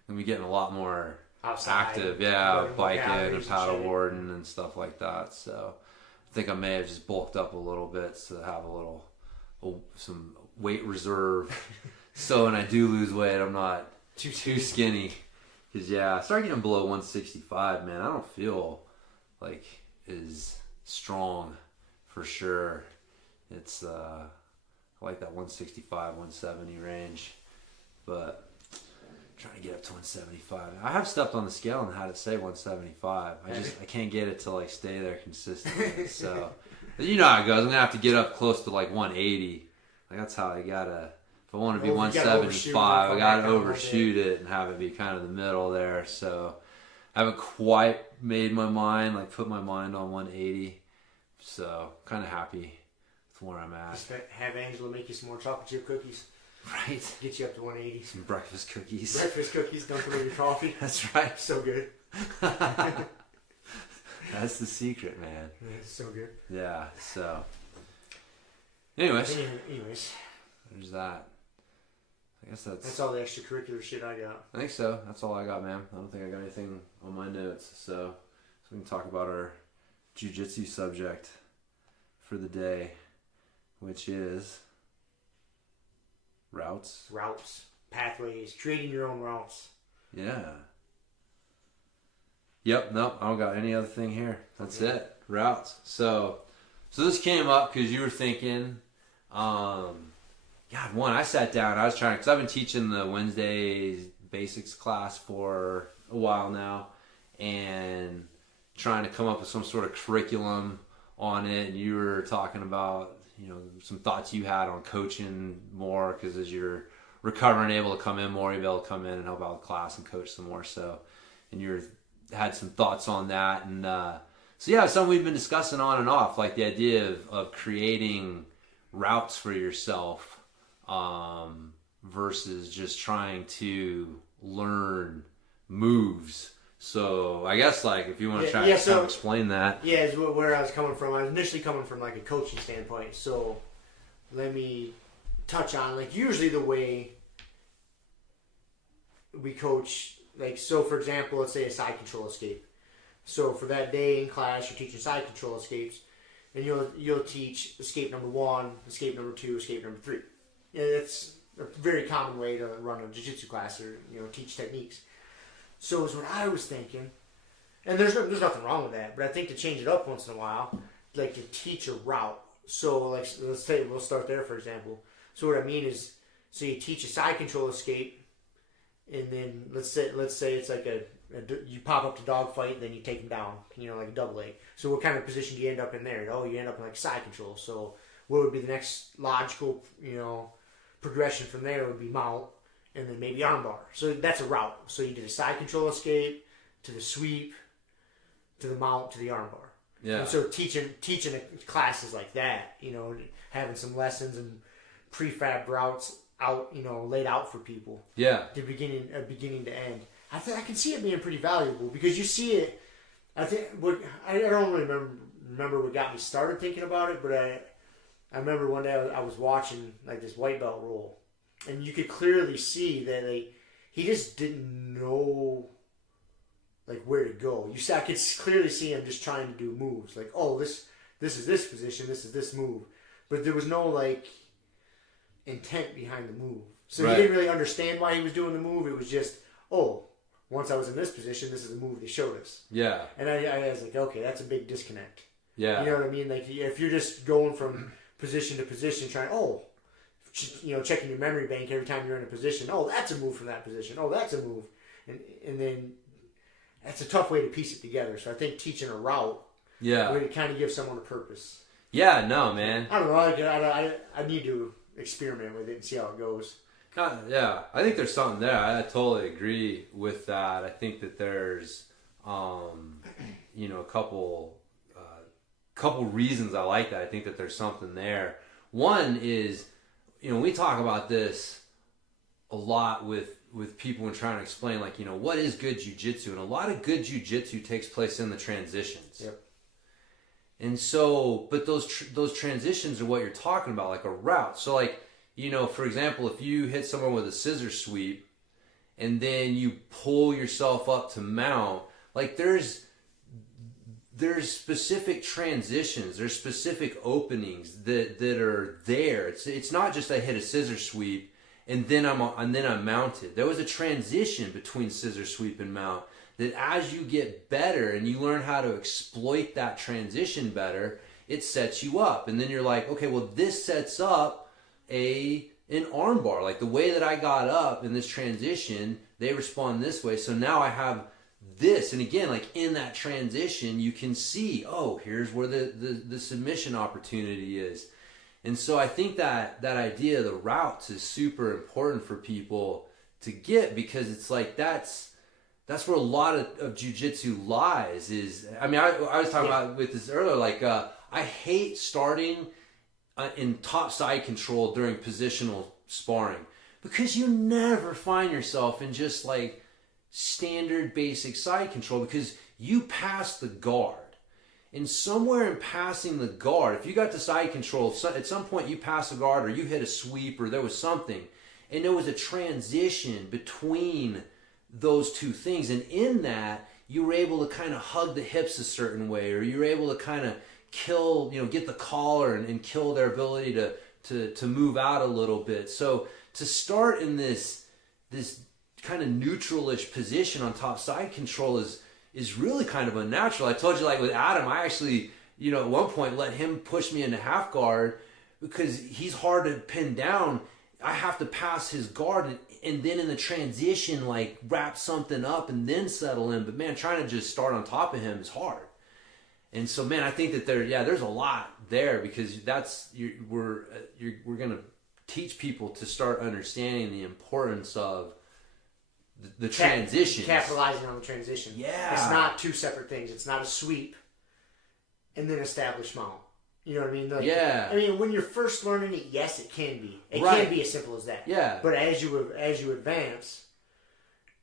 I'm going to be getting a lot more active. Yeah, biking and paddleboarding and stuff like that. So I think I may have just bulked up a little bit to have some weight reserve. So when I do lose weight, I'm not too skinny. Because, I started getting below 165, man. I don't feel like as strong for sure. It's, I like that 165, 170 range. But I'm trying to get up to 175. I have stepped on the scale and had it say 175. I can't get it to, like, stay there consistently. So, but you know how it goes. I'm going to have to get up close to, like, 180. Like, that's how I got to... If I want to be 175, I got to overshoot it and have it be kind of the middle there. So I haven't quite made my mind, like, put my mind on 180. So kind of happy with where I'm at. Just have Angela make you some more chocolate chip cookies. Right. Get you up to 180. Some breakfast cookies. Breakfast cookies, dump them in your coffee. That's right. So good. That's the secret, man. Yeah, it's so good. Yeah, so. Anyways. There's that. I guess that's all the extracurricular shit I got. I think so. That's all I got, man. I don't think I got anything on my notes. So we can talk about our jiu-jitsu subject for the day, which is routes. Pathways. Creating your own routes. Yeah. Yep. Nope. I don't got any other thing here. That's it. Routes. So this came up because you were thinking, God, I sat down. I was trying, because I've been teaching the Wednesday basics class for a while now, and trying to come up with some sort of curriculum on it. And you were talking about, some thoughts you had on coaching more, because as you're recovering, able to come in more, you'll be able to come in and help out with class and coach some more. So, and you had some thoughts on that, and something we've been discussing on and off, like the idea of creating routes for yourself. Versus just trying to learn moves. So I guess, like, if you want to try to kind of explain that. Yeah, is where I was coming from. I was initially coming from, like, a coaching standpoint. So let me touch on, like, usually the way we coach, like, so for example, let's say a side control escape. So for that day in class, you're teaching side control escapes, and you'll teach escape number 1, escape number 2, escape number 3. Yeah, it's a very common way to run a jiu-jitsu class or, teach techniques. So is what I was thinking. And there's nothing wrong with that, but I think to change it up once in a while, like, to teach a route. So, like, let's say we'll start there, for example. So what I mean is, so you teach a side control escape, and then let's say it's like you pop up to dogfight, and then you take them down, like a double leg. So what kind of position do you end up in there? Oh, you end up in, like, side control. So what would be the next logical, progression from there would be mount, and then maybe armbar. So that's a route. So you did a side control escape, to the sweep, to the mount, to the armbar. Yeah. And so teaching classes like that, having some lessons and prefab routes out, laid out for people. Yeah. The beginning to end. I can see it being pretty valuable, because you see it. I think I don't really remember what got me started thinking about it, but I remember one day I was watching, like, this white belt roll, and you could clearly see that he just didn't know, like, where to go. I could clearly see him just trying to do moves, like, oh, this is this position, this is this move, but there was no, like, intent behind the move. So Right. he didn't really understand why he was doing the move. It was just, once I was in this position, this is the move they showed us. Yeah. And I was like, okay, that's a big disconnect. Yeah. You know what I mean? Like, if you're just going from position to position, trying, checking your memory bank every time you're in a position. Oh, that's a move from that position. Oh, that's a move. And then that's a tough way to piece it together. So I think teaching a route would kind of give someone a purpose. Yeah, no, man. I don't know. I need to experiment with it and see how it goes. Yeah, I think there's something there. I totally agree with that. I think that there's, a couple reasons I like that. I think that there's something there. One is, we talk about this a lot with people when trying to explain, like, what is good jiu-jitsu? And a lot of good jiu-jitsu takes place in the transitions. Yep. And so, but those transitions are what you're talking about, like a route. So, like, for example, if you hit someone with a scissor sweep and then you pull yourself up to mount, like there's specific transitions, there's specific openings that are there. It's not just I hit a scissor sweep and then I'm mounted. There was a transition between scissor sweep and mount that as you get better and you learn how to exploit that transition better, it sets you up. And then you're like, okay, well, this sets up an arm bar. Like the way that I got up in this transition, they respond this way. So now I have this. And again, like in that transition, you can see, here's where the submission opportunity is. And so I think that idea of the routes is super important for people to get, because it's like that's where a lot of jiu-jitsu lies. I was talking about with this earlier, like I hate starting in top side control during positional sparring, because you never find yourself in just like standard basic side control, because you pass the guard. And somewhere in passing the guard, if you got to side control, at some point you pass the guard or you hit a sweep or there was something, and there was a transition between those two things. And in that, you were able to kind of hug the hips a certain way, or you were able to kind of kill, get the collar and kill their ability to move out a little bit. So to start in this kind of neutralish position on top side control is really kind of unnatural. I told you, like with Adam, I actually, at one point let him push me into half guard because he's hard to pin down. I have to pass his guard and then in the transition, like wrap something up and then settle in. But man, trying to just start on top of him is hard. And so, man, I think that there's a lot there, because we're going to teach people to start understanding the importance of the transitions. Capitalizing on the transition. Yeah. It's not two separate things. It's not a sweep and then establish mount. You know what I mean? Like, yeah. I mean, when you're first learning it, yes, it can be. It Right. can be as simple as that. Yeah. But as you advance,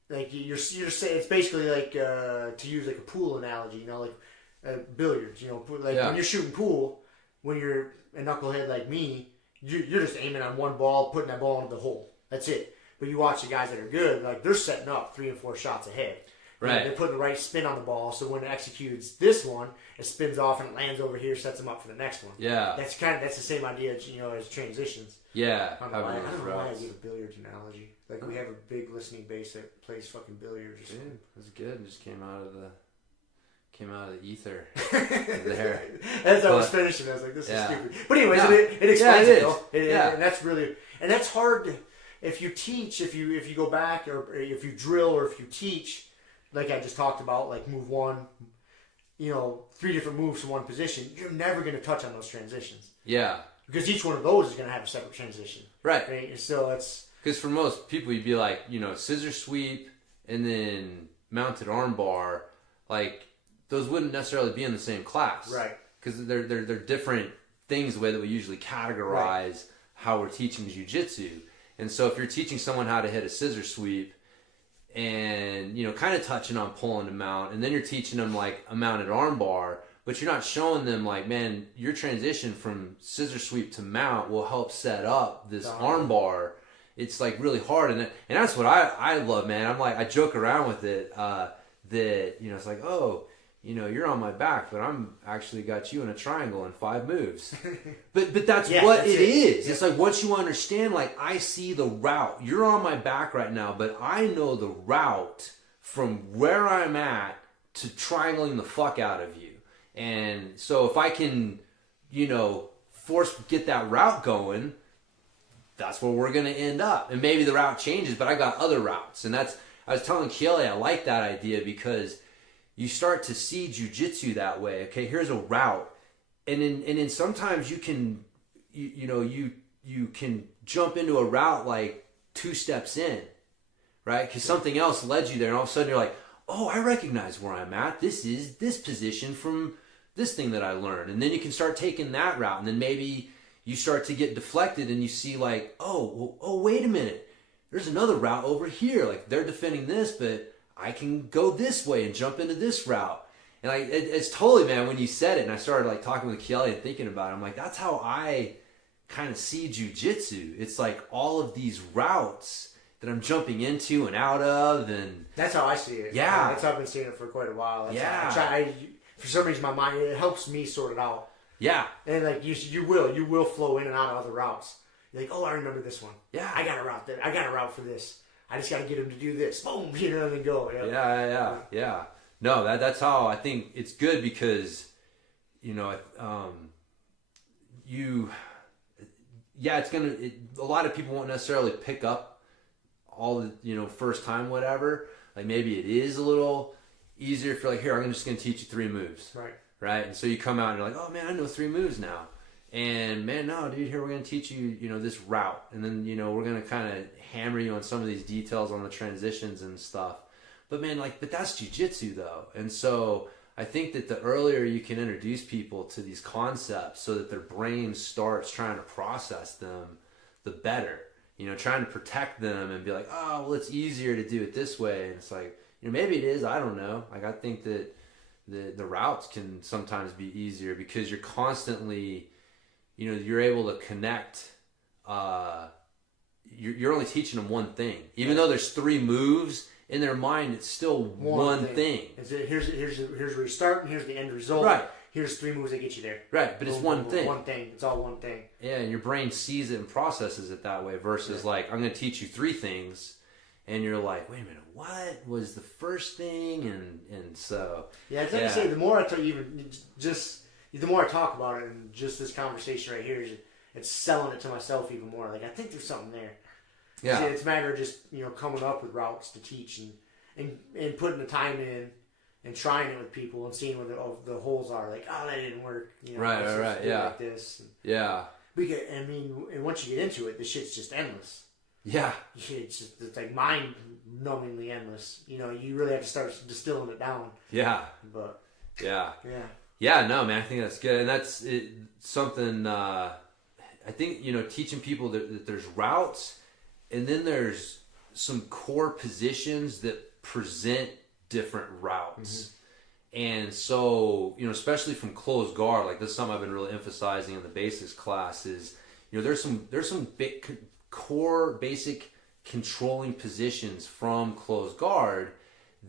like you're saying, it's basically like to use like a pool analogy. Like billiards. Like when you're shooting pool, when you're a knucklehead like me, you're just aiming on one ball, putting that ball into the hole. That's it. But you watch the guys that are good, like they're setting up 3 and 4 shots ahead. Right. They're putting the right spin on the ball, so when it executes this one, it spins off and it lands over here, sets them up for the next one. Yeah. That's the same idea, as transitions. Yeah. I don't know why I give a billiards analogy. Like we have a big listening base that plays fucking billiards or something. Dude, it was good. It just came out of the ether there. As I was finishing, I was like, "This is stupid." But anyways, Yeah. it explains it it. is. And that's hard. If you teach, if you go back, or if you drill, or if you teach, like I just talked about, like move one, 3 different moves from one position, you're never going to touch on those transitions. Yeah. Because each one of those is going to have a separate transition. Right. So it's... Because for most people, you'd be like, scissor sweep and then mounted arm bar, like those wouldn't necessarily be in the same class. Right. Because they're different things, the way that we usually categorize how we're teaching jiu-jitsu. And so if you're teaching someone how to hit a scissor sweep and, kind of touching on pulling to mount, and then you're teaching them like a mounted arm bar, but you're not showing them like, man, your transition from scissor sweep to mount will help set up this arm bar. It's like really hard. And that's what I love, man. I'm like, I joke around with it, that, it's like, you're on my back, but I'm actually got you in a triangle in 5 moves. But that's what it is. It's like once you understand, like I see the route. You're on my back right now, but I know the route from where I'm at to triangling the fuck out of you. And so if I can, get that route going, that's where we're going to end up. And maybe the route changes, but I got other routes. And I was telling Kelly, I like that idea because you start to see jiu-jitsu that way. Okay, here's a route. And then sometimes you can, you can jump into a route like 2 steps in, right? Because something else led you there. And all of a sudden you're like, oh, I recognize where I'm at. This is this position from this thing that I learned. And then you can start taking that route. And then maybe you start to get deflected and you see like, oh, wait a minute. There's another route over here. Like they're defending this, but I can go this way and jump into this route. And like it's totally, man, when you said it and I started like talking with Kelly and thinking about it, I'm like, that's how I kind of see jiu-jitsu. It's like all of these routes that I'm jumping into and out of, and that's how I see it. Yeah, that's how I've been seeing it for quite a while. For some reason, my mind, it helps me sort it out. Yeah, and like you will flow in and out of other routes. You're like, oh, I remember this one. Yeah, I got a route there. I got a route for this. I just got to get him to do this. Boom, and then go. Yeah. No, that's how I think it's good because, a lot of people won't necessarily pick up all the, first time, whatever. Like maybe it is a little easier if you're like, here, I'm just going to teach you 3 moves. Right. And so you come out and you're like, oh man, I know 3 moves now. And man, no, dude, here we're going to teach you, this route. And then, we're going to kind of hammer you on some of these details on the transitions and stuff. But man, but that's jiu-jitsu though. And so I think that the earlier you can introduce people to these concepts so that their brain starts trying to process them, the better. Trying to protect them and be like, oh, well, it's easier to do it this way. And it's like, maybe it is. I don't know. Like, I think that the routes can sometimes be easier because you're constantly, you're able to connect. You're only teaching them one thing. Even though there's 3 moves, in their mind, it's still one thing. Here's where you start, and here's the end result. Right. Here's 3 moves that get you there. Right, but it's one thing. One thing. It's all one thing. Yeah, and your brain sees it and processes it that way versus like, I'm going to teach you 3 things, and you're like, wait a minute, what was the first thing? And so... Yeah, it's like you say, the more I tell you, the more I talk about it, and just this conversation right here, it's selling it to myself even more. Like, I think there's something there. Yeah. See, it's a matter of just, coming up with routes to teach and putting the time in and trying it with people and seeing what the holes are. Like, oh, that didn't work. Right. Yeah. Like this. Yeah. And once you get into it, the shit's just endless. Yeah. It's like mind-numbingly endless. You really have to start distilling it down. Yeah. But. Yeah. Yeah. Yeah, no, man, I think that's good. And that's something, I think, teaching people that there's routes. And then there's some core positions that present different routes. Mm-hmm. And so, especially from closed guard, like this is something I've been really emphasizing in the basics class is, there's some big core basic controlling positions from closed guard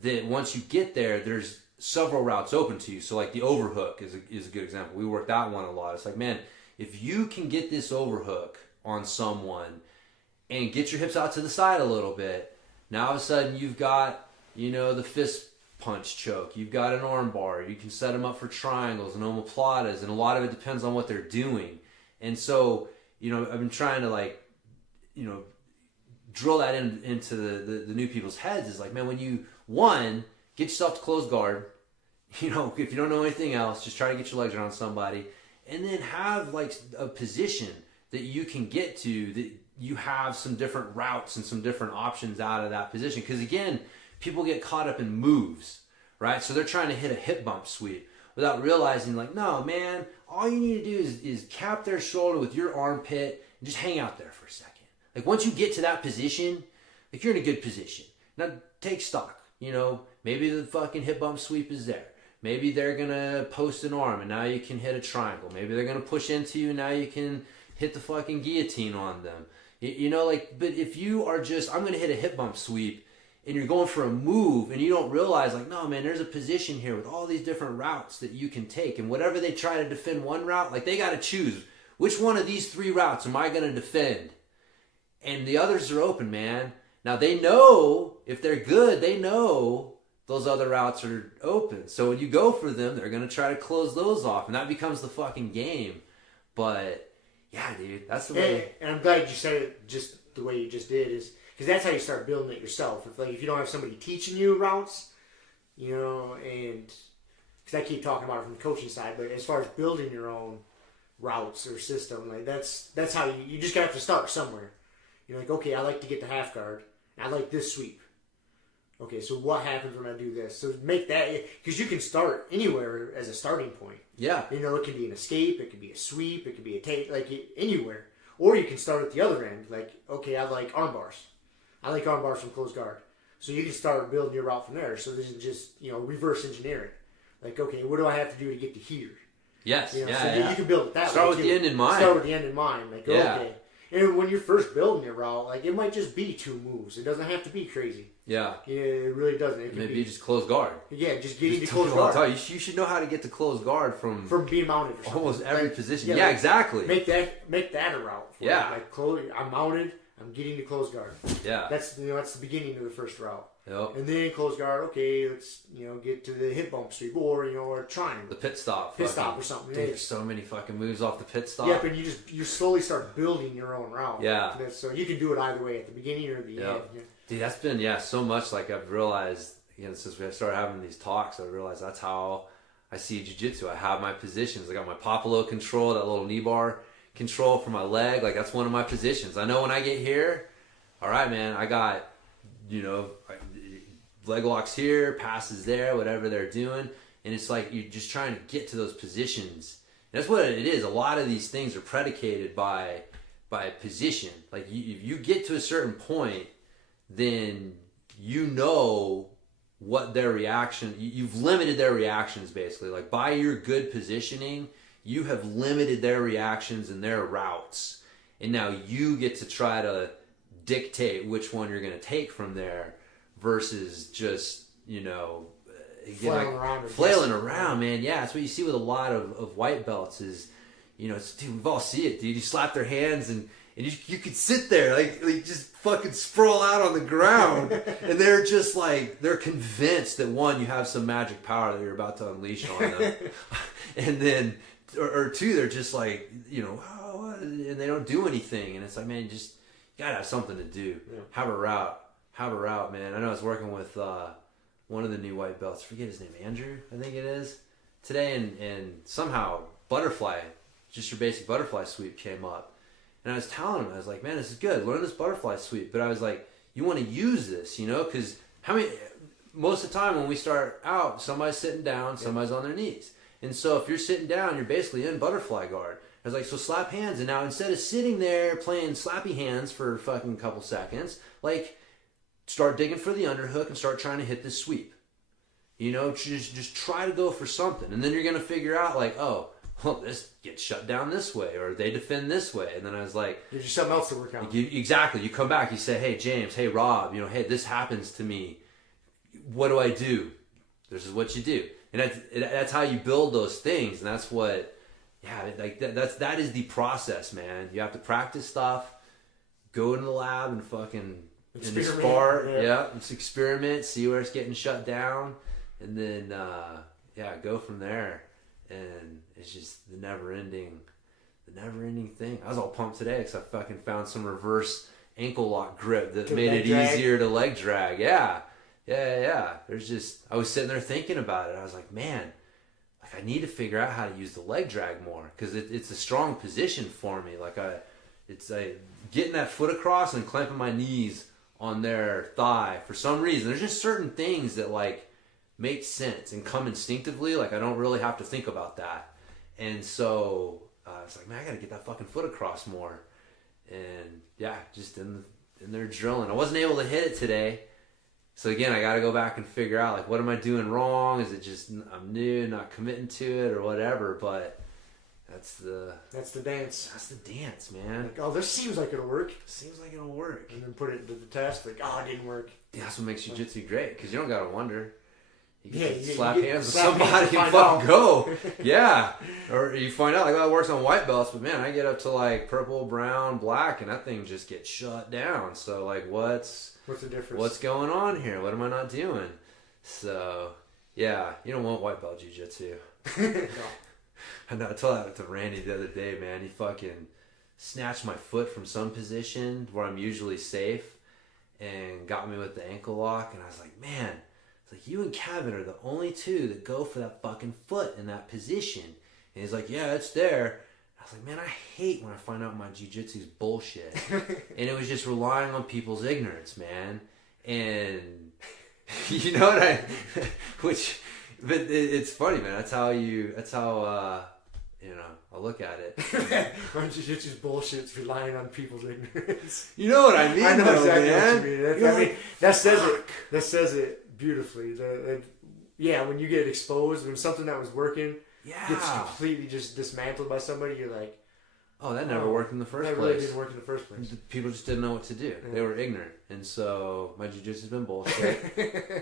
that once you get there, there's several routes open to you. So like the overhook is a good example. We work that one a lot. It's like, man, if you can get this overhook on someone and get your hips out to the side a little bit, now all of a sudden you've got, the fist punch choke. You've got an arm bar. You can set them up for triangles and omoplatas, and a lot of it depends on what they're doing. And so, I've been trying to drill that into the new people's heads is like, man, when you, get yourself to close guard, if you don't know anything else, just try to get your legs around somebody, and then have like a position that you can get to that you have some different routes and some different options out of that position. Because again, people get caught up in moves, right? So they're trying to hit a hip bump sweep without realizing like, no, man, all you need to do is cap their shoulder with your armpit and just hang out there for a second. Like once you get to that position, like you're in a good position. Now take stock, maybe the fucking hip bump sweep is there. Maybe they're going to post an arm and now you can hit a triangle. Maybe they're going to push into you and now you can hit the fucking guillotine on them. But if you are just, I'm going to hit a hip bump sweep, and you're going for a move and you don't realize, like, no, man, there's a position here with all these different routes that you can take. And whatever they try to defend one route, like, they got to choose, which one of these 3 routes am I going to defend? And the others are open, man. Now, they know, if they're good, they know those other routes are open. So when you go for them, they're going to try to close those off. And that becomes the fucking game. But, yeah, dude, that's the way. And I'm glad you said it just the way you just did, is because that's how you start building it yourself. If you don't have somebody teaching you routes, you know, and because I keep talking about it from the coaching side, but as far as building your own routes or system, like that's how you just have to start somewhere. You're like, okay, I like to get the half guard. I like this sweep. Okay, so what happens when I do this? So make that, because you can start anywhere as a starting point. Yeah. You know, it can be an escape, it could be a sweep, it could be a take, like anywhere. Or you can start at the other end, like, okay, I like arm bars. I like arm bars from close guard. So you can start building your route from there. So this is just, you know, reverse engineering. Like, okay, what do I have to do to get to here? Yes, you know, yeah, so yeah. You can build it that way. Start with the end in mind. Start with the end in mind. Like, yeah. Okay. And when you're first building your route, like, it might just be 2 moves. It doesn't have to be crazy. Yeah. It really doesn't. It Maybe just close guard. Yeah, just getting to close guard. You should know how to get to close guard from being mounted or something. Almost every position. Yeah, like, exactly. Make that a route. Yeah. Like, I'm mounted. I'm getting to close guard. Yeah. That's the beginning of the first route. Yep. And then close guard. Okay, let's get to the hip bump sweep or or triangle. The pit stop. Pit stop or something. Dude, there's so many fucking moves off the pit stop. Yeah, but you slowly start building your own route. Yeah. So you can do it either way, at the beginning or the end. Yeah. Dude, that's been so much. Like, I've realized, since we started having these talks, I realized that's how I see jiu-jitsu. I have my positions. I got my popolo control, that little knee bar control for my leg. Like, that's one of my positions. I know when I get here, all right, man, I got, leg locks here, passes there, whatever they're doing. And it's like you're just trying to get to those positions. And that's what it is. A lot of these things are predicated by position. Like, if you get to a certain point, then you know what their reaction, you've limited their reactions, basically. Like, by your good positioning, you have limited their reactions and their routes. And now you get to try to dictate which one you're going to take from there versus just, flailing around, man. Yeah, that's what you see with a lot of white belts is, dude, we've all seen it, dude. You slap their hands and you could sit there, like just fucking sprawl out on the ground. And they're just like, they're convinced that, one, you have some magic power that you're about to unleash on them. And then, or two, they're just like, and they don't do anything. And it's like, man, you gotta have something to do. Yeah. Have a route, man. I know I was working with one of the new white belts. I forget his name, Andrew, I think it is, today, and somehow butterfly, just your basic butterfly sweep came up. And I was telling him, I was like, man, this is good. Learn this butterfly sweep. But I was like, you want to use this, because most of the time when we start out, somebody's sitting down, somebody's on their knees. And so if you're sitting down, you're basically in butterfly guard. I was like, so slap hands. And now instead of sitting there playing slappy hands for fucking couple seconds, like, start digging for the underhook and start trying to hit this sweep. Just try to go for something. And then you're going to figure out, like, oh, well, this gets shut down this way, or they defend this way. And then I was like, there's just something else to work out. Exactly. You come back, you say, hey, James, hey, Rob, hey, this happens to me. What do I do? This is what you do. And that's how you build those things. And that's what, that is the process, man. You have to practice stuff, go into the lab and fucking spar. Yeah, just experiment, see where it's getting shut down, and then go from there. And it's just the never ending thing. I was all pumped today because I fucking found some reverse ankle lock grip that made it easier to leg drag. Yeah. I was sitting there thinking about it. I was like, man, I need to figure out how to use the leg drag more, because it's a strong position for me. It's getting that foot across and clamping my knees on their thigh for some reason. There's just certain things that make sense and come instinctively. I don't really have to think about that. And so it's like, man, I got to get that fucking foot across more. And just in there drilling. I wasn't able to hit it today. So again, I got to go back and figure out, what am I doing wrong? Is it just I'm new, not committing to it or whatever? But That's the dance. That's the dance, man. Like, oh, this seems like it'll work. Seems like it'll work. And then put it to the test. Like, oh, it didn't work. Yeah, that's what makes jiu-jitsu great, because you don't gotta wonder. You you slap get hands with slap somebody hands and fucking go. Yeah. Or you find out, like, that works on white belts, but man, I get up to like purple, brown, black, and that thing just gets shut down. So, like, what's the difference? What's going on here? What am I not doing? So, yeah, you don't want white belt jiu-jitsu. No. I know, I told that to Randy the other day, man. He fucking snatched my foot from some position where I'm usually safe and got me with the ankle lock. And I was like, man, it's like, you and Kevin are the only two that go for that fucking foot in that position. And he's like, yeah, it's there. I was like, man, I hate when I find out my jiu-jitsu's bullshit. And it was just relying on people's ignorance, man. And you know what but it's funny, man. That's how I look at it. My jiu-jitsu's bullshit's relying on people's ignorance. You know what I mean? I know though, exactly man. what you mean. That says it beautifully. When you get exposed, when something that was working gets completely just dismantled by somebody, you're like, oh, that never worked in the first place. That really didn't work in the first place. People just didn't know what to do. Yeah. They were ignorant. And so my jiu-jitsu's been bullshit.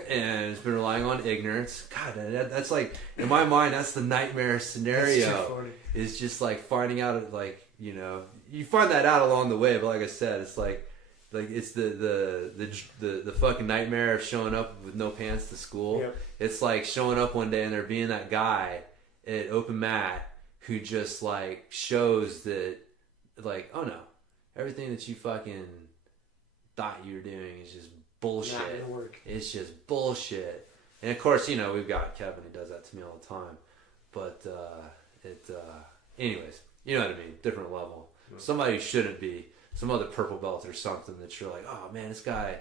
And it's been relying on ignorance. God, that's like, in my mind, that's the nightmare scenario. That's too funny. It's just like finding out, like, you know, you find that out along the way, but like I said, it's like it's the fucking nightmare of showing up with no pants to school. Yep. It's like showing up one day and there being that guy at open mat who just like shows that, like, oh no, everything that you fucking thought you were doing is just bullshit. Not gonna work. It's just bullshit. And of course, you know, we've got Kevin who does that to me all the time. But anyways, you know what I mean? Different level. Somebody who shouldn't be, some other purple belt or something that you're like, oh man, this guy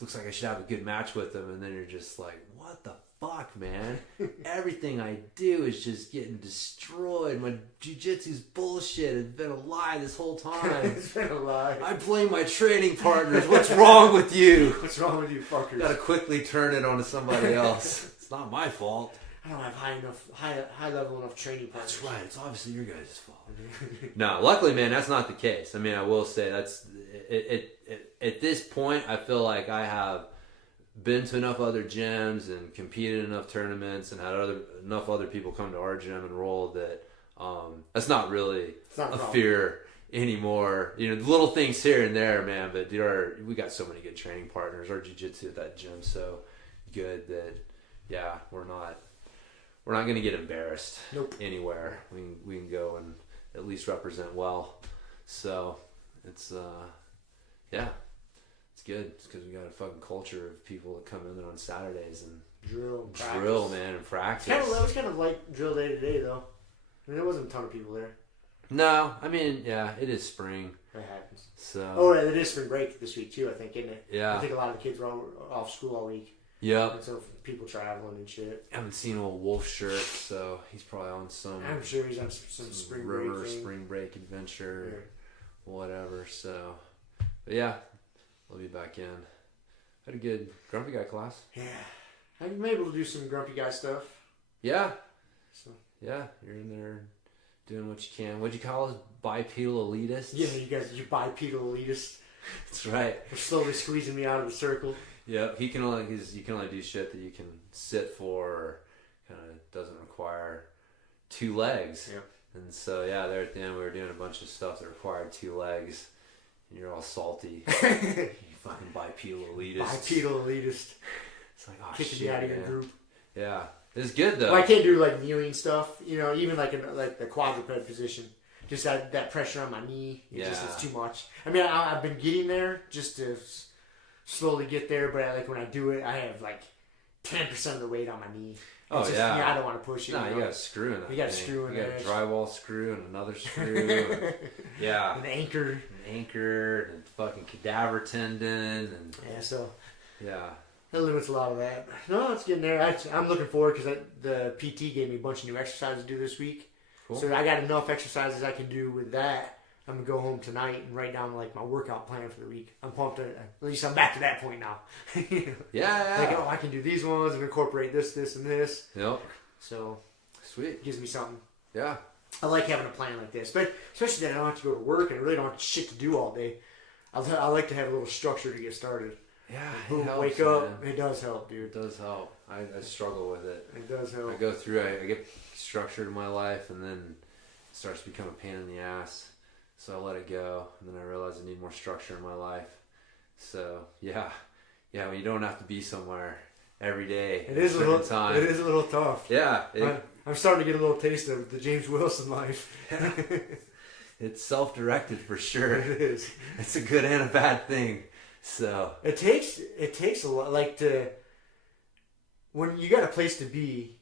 looks like I should have a good match with him. And then you're just like, what the fuck, man? Everything I do is just getting destroyed. My jiu-jitsu's bullshit. It's been a lie this whole time. It's been a lie. I blame my training partners. What's wrong with you? What's wrong with you fuckers? Gotta quickly turn it onto somebody else. It's not my fault. I don't have high level enough training partners. That's right. It's obviously your guys' fault. No, luckily, man, that's not the case. I mean, I will say that's at this point, I feel like I have been to enough other gyms and competed in enough tournaments and had enough other people come to our gym and roll that that's not really a fear anymore. You know, little things here and there, man. But we got so many good training partners. Our jiu-jitsu at that gym so good that we're not going to get embarrassed anywhere. We can go and at least represent well. So it's it's good. It's because we got a fucking culture of people that come in there on Saturdays and drill, man, and practice. That was kind of like drill day to day, though. I mean, there wasn't a ton of people there. No, I mean, it is spring. That happens. So. It is spring break this week too, I think, isn't it? Yeah. I think a lot of the kids were off school all week. Yep. And so people traveling and shit. I haven't seen old Wolf shirt, so he's probably on some. I'm sure he's on some spring break river thing. Spring break adventure, or whatever. So, but yeah, we'll be back in. Had a good Grumpy Guy class. Yeah, I've been able to do some Grumpy Guy stuff. Yeah. So. Yeah, you're in there doing what you can. What'd you call us? Bipedal elitists? Yeah, you bipedal elitists. That's right. They're slowly squeezing me out of the circle. Yeah, you can only do shit that you can sit for, or kind of doesn't require two legs. Yeah. And so there at the end we were doing a bunch of stuff that required two legs, and you're all salty. You fucking bipedal elitist. Bipedal elitist. It's like, oh kicking shit, me out of your group. Yeah, it's good though. Well, I can't do like kneeling stuff. You know, even like in like the quadruped position. Just that pressure on my knee. It's too much. I mean, I've been getting there just to slowly get there, but like when I do it, I have like 10% of the weight on my knee. I don't want to push it. No, you got a screw in it. You got a screw in there. You got a drywall screw and another screw. An anchor. And fucking cadaver tendon. And that limits a lot of that. No, it's getting there. I'm looking forward because the PT gave me a bunch of new exercises to do this week. Cool. So I got enough exercises I can do with that. I'm going to go home tonight and write down like my workout plan for the week. I'm pumped. At least I'm back to that point now. Yeah. Like, I can do these ones and incorporate this, and this. Yep. So, sweet. Gives me something. Yeah. I like having a plan like this, but especially that I don't have to go to work and I really don't have shit to do all day. I like to have a little structure to get started. Yeah, boom, it helps, wake up. man. It does help, dude. It does help. I struggle with it. It does help. I go through. I get structured in my life, and then it starts to become a pain in the ass. So I let it go, and then I realize I need more structure in my life. So yeah, when you don't have to be somewhere every day, it is a little time. It is a little tough. Yeah, I'm starting to get a little taste of the James Wilson life. Yeah. It's self-directed for sure. It is. It's a good and a bad thing. So it takes a lot, like, to when you got a place to be,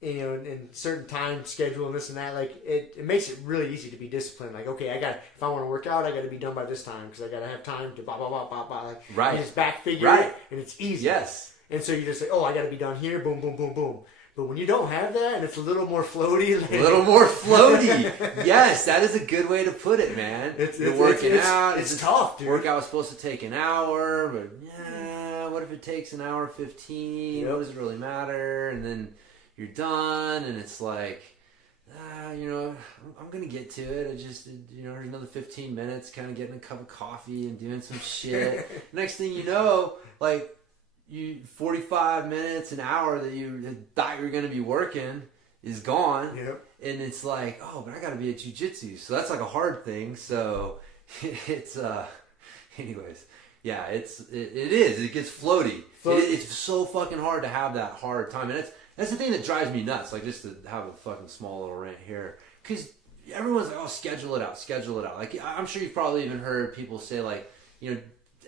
you know, in certain time schedule and this and that, like it makes it really easy to be disciplined. Like, okay, if I want to work out, I got to be done by this time because I got to have time to blah blah blah blah blah. Like, right, you just back figure right, it, and it's easy. Yes, and so you just say, oh, I got to be done here, boom, boom, boom, boom. But when you don't have that, and it's a little more floaty, like, a little more floaty. Yes, that is a good way to put it, man. You're working out. It's tough, dude. Workout was supposed to take an hour, but what if it takes an hour 15? Yep. What does it really matter? And then you're done, and it's like, you know, I'm gonna get to it. I just, you know, there's another 15 minutes, kind of getting a cup of coffee and doing some shit. Next thing you know, like, 45 minutes, an hour that you thought you were going to be working is gone. Yep. And it's like, oh, but I got to be at jiu-jitsu. So that's like a hard thing. So it's, anyways, yeah, it is. It gets floaty. It's so fucking hard to have that hard time. And that's the thing that drives me nuts. Like, just to have a fucking small little rant here. Because everyone's like, oh, schedule it out. Like, I'm sure you've probably even heard people say, like, you know,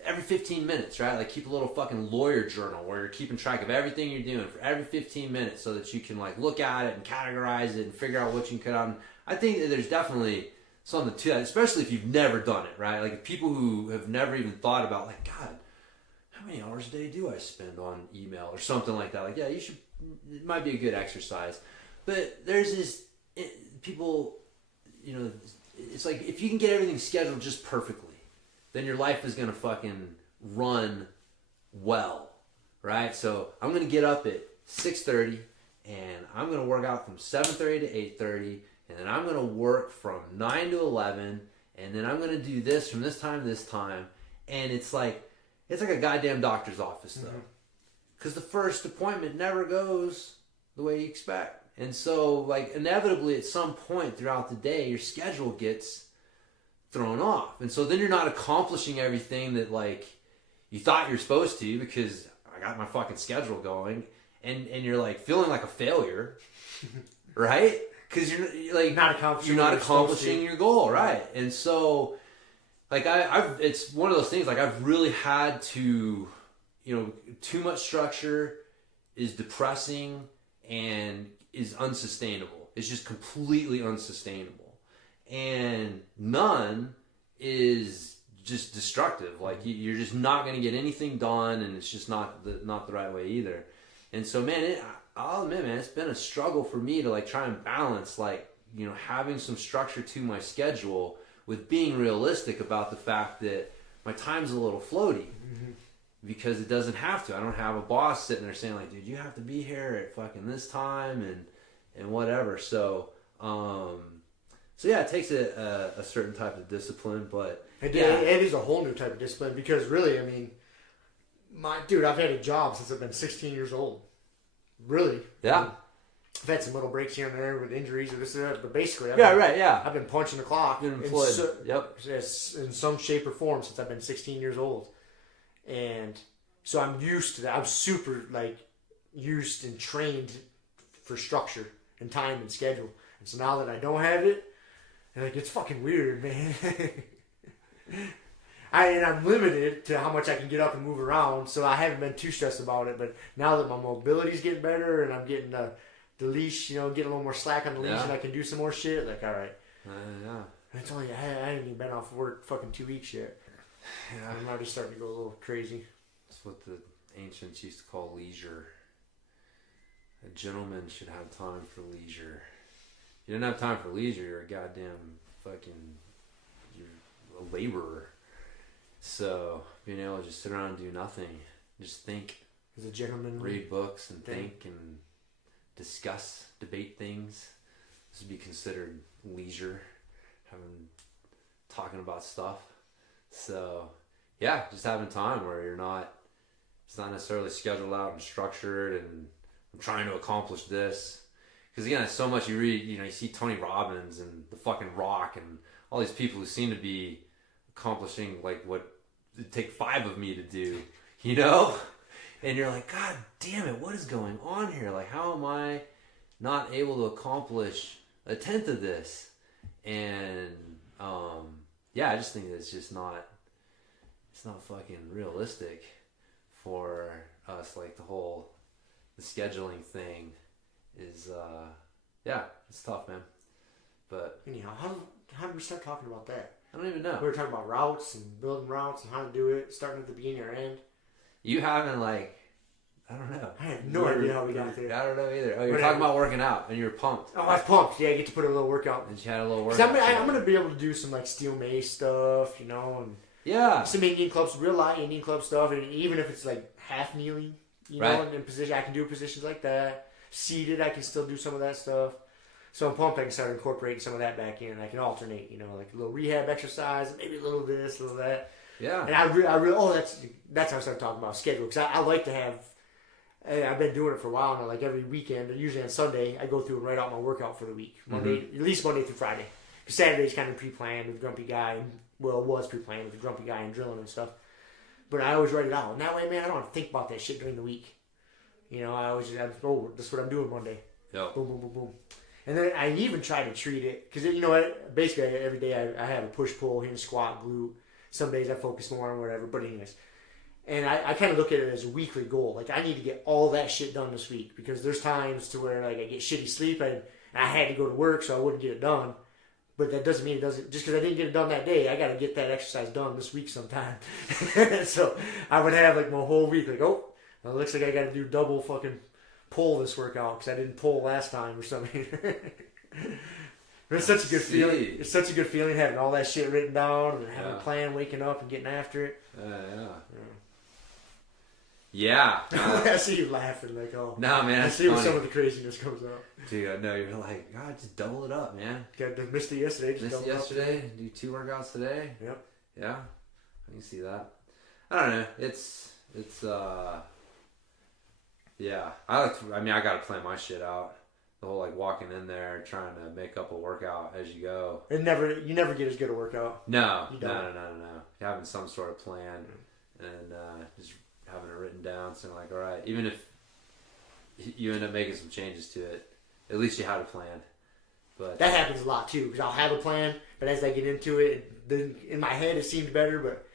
every 15 minutes, right? Like, keep a little fucking lawyer journal where you're keeping track of everything you're doing for every 15 minutes so that you can, like, look at it and categorize it and figure out what you can cut out. And I think that there's definitely something to that, especially if you've never done it, right? Like, people who have never even thought about, like, God, how many hours a day do I spend on email or something like that? Like, yeah, you should, it might be a good exercise. But there's this, people, you know, it's like, if you can get everything scheduled just perfectly, then your life is going to fucking run well, right? So I'm going to get up at 6:30, and I'm going to work out from 7:30 to 8:30, and then I'm going to work from 9 to 11, and then I'm going to do this from this time to this time, and it's like a goddamn doctor's office, though. Because the first appointment never goes the way you expect. And so, like, inevitably at some point throughout the day, your schedule gets thrown off, and so then you're not accomplishing everything that, like, you thought you're supposed to because I got my fucking schedule going, and you're like feeling like a failure, right? Because you're like not accomplishing your goal, right? And so, like, it's one of those things. Like, I've really had to, you know, too much structure is depressing and is unsustainable. It's just completely unsustainable. And none is just destructive. Like, you're just not going to get anything done, and it's just not the right way either. And so, man, I'll admit, man, it's been a struggle for me to, like, try and balance, like, you know, having some structure to my schedule with being realistic about the fact that my time's a little floaty. Because it doesn't have to. I don't have a boss sitting there saying, like, dude, you have to be here at fucking this time and whatever. So, so yeah, it takes a certain type of discipline, but it is a whole new type of discipline because really, I mean, I've had a job since I've been 16 years old. Really? Yeah. I've had some little breaks here and there with injuries or this or that, but basically, I've been punching the clock been employed. In some shape or form since I've been 16 years old, and so I'm used to that. I'm super, like, used and trained for structure and time and schedule, and so now that I don't have it. And, like, it's fucking weird, man. I'm limited to how much I can get up and move around, so I haven't been too stressed about it. But now that my mobility's getting better and I'm getting the leash, you know, getting a little more slack on the leash, and I can do some more shit, like, all right. It's only, I haven't even been off work fucking 2 weeks yet. Yeah, I'm already starting to go a little crazy. That's what the ancients used to call leisure. A gentleman should have time for leisure. You didn't have time for leisure, you're a goddamn you're a laborer. So, being able to just sit around and do nothing, just think. As a gentleman. Read books and think and discuss, debate things. this would be considered leisure, talking about stuff. So yeah, just having time where it's not necessarily scheduled out and structured and I'm trying to accomplish this. Because again, it's so much you read, you see Tony Robbins and the fucking Rock and all these people who seem to be accomplishing like what it'd take 5 of me to do, And you're like, God damn it, what is going on here? Like, how am I not able to accomplish 1/10 of this? And I just think that it's not fucking realistic for us. Like the scheduling thing is, it's tough, man. But anyhow, how did we start talking about that? I don't even know. We were talking about routes and building routes and how to do it, starting at the beginning or end. You haven't I don't know. I have no idea how we got there. I don't know either. Oh, you're talking about working out and you're pumped. Oh, I was pumped. Yeah, I get to put a little workout. And you had a little workout. I'm going to be able to do some steel mace stuff, and some Indian clubs, real light Indian club stuff, and even if it's half kneeling, and in position, I can do positions like that. Seated, I can still do some of that stuff. So I'm pumped I can start incorporating some of that back in. I can alternate, like a little rehab exercise, maybe a little this, a little that. Yeah. And I really, that's how I started talking about schedule, because I like to have, I've been doing it for a while now, every weekend, usually on Sunday, I go through and write out my workout for the week. Monday, at least Monday through Friday. Because Saturday's kind of pre-planned with Grumpy Guy, it was pre-planned with the Grumpy Guy and drilling and stuff. But I always write it out. And that way, man, I don't have to think about that shit during the week. I always just have, that's what I'm doing Monday. Yep. Boom, boom, boom, boom. And then I even try to treat it, because basically every day I have a push-pull, hinge, squat, glute. Some days I focus more on whatever, but anyways. And I kind of look at it as a weekly goal. I need to get all that shit done this week, because there's times to where I get shitty sleep and I had to go to work so I wouldn't get it done. But that doesn't mean it doesn't, just because I didn't get it done that day, I got to get that exercise done this week sometime. So I would have my whole week it looks like I got to do double fucking pull this workout because I didn't pull last time or something. But it's such a good feeling. It's such a good feeling having all that shit written down and having a plan, waking up and getting after it. Yeah. I see you laughing No, man, I see where some of the craziness comes out. Dude, I know you're like, God, just double it up, man. Missed it yesterday. Missed it yesterday. Do 2 workouts today. Yep. Yeah, I can see that. I don't know. It's yeah. I got to plan my shit out. The whole walking in there, trying to make up a workout as you go. You never get as good a workout. No. Having some sort of plan and just having it written down, saying all right, even if you end up making some changes to it, at least you had a plan. But that happens a lot too, because I'll have a plan, but as I get into it, then in my head it seems better, but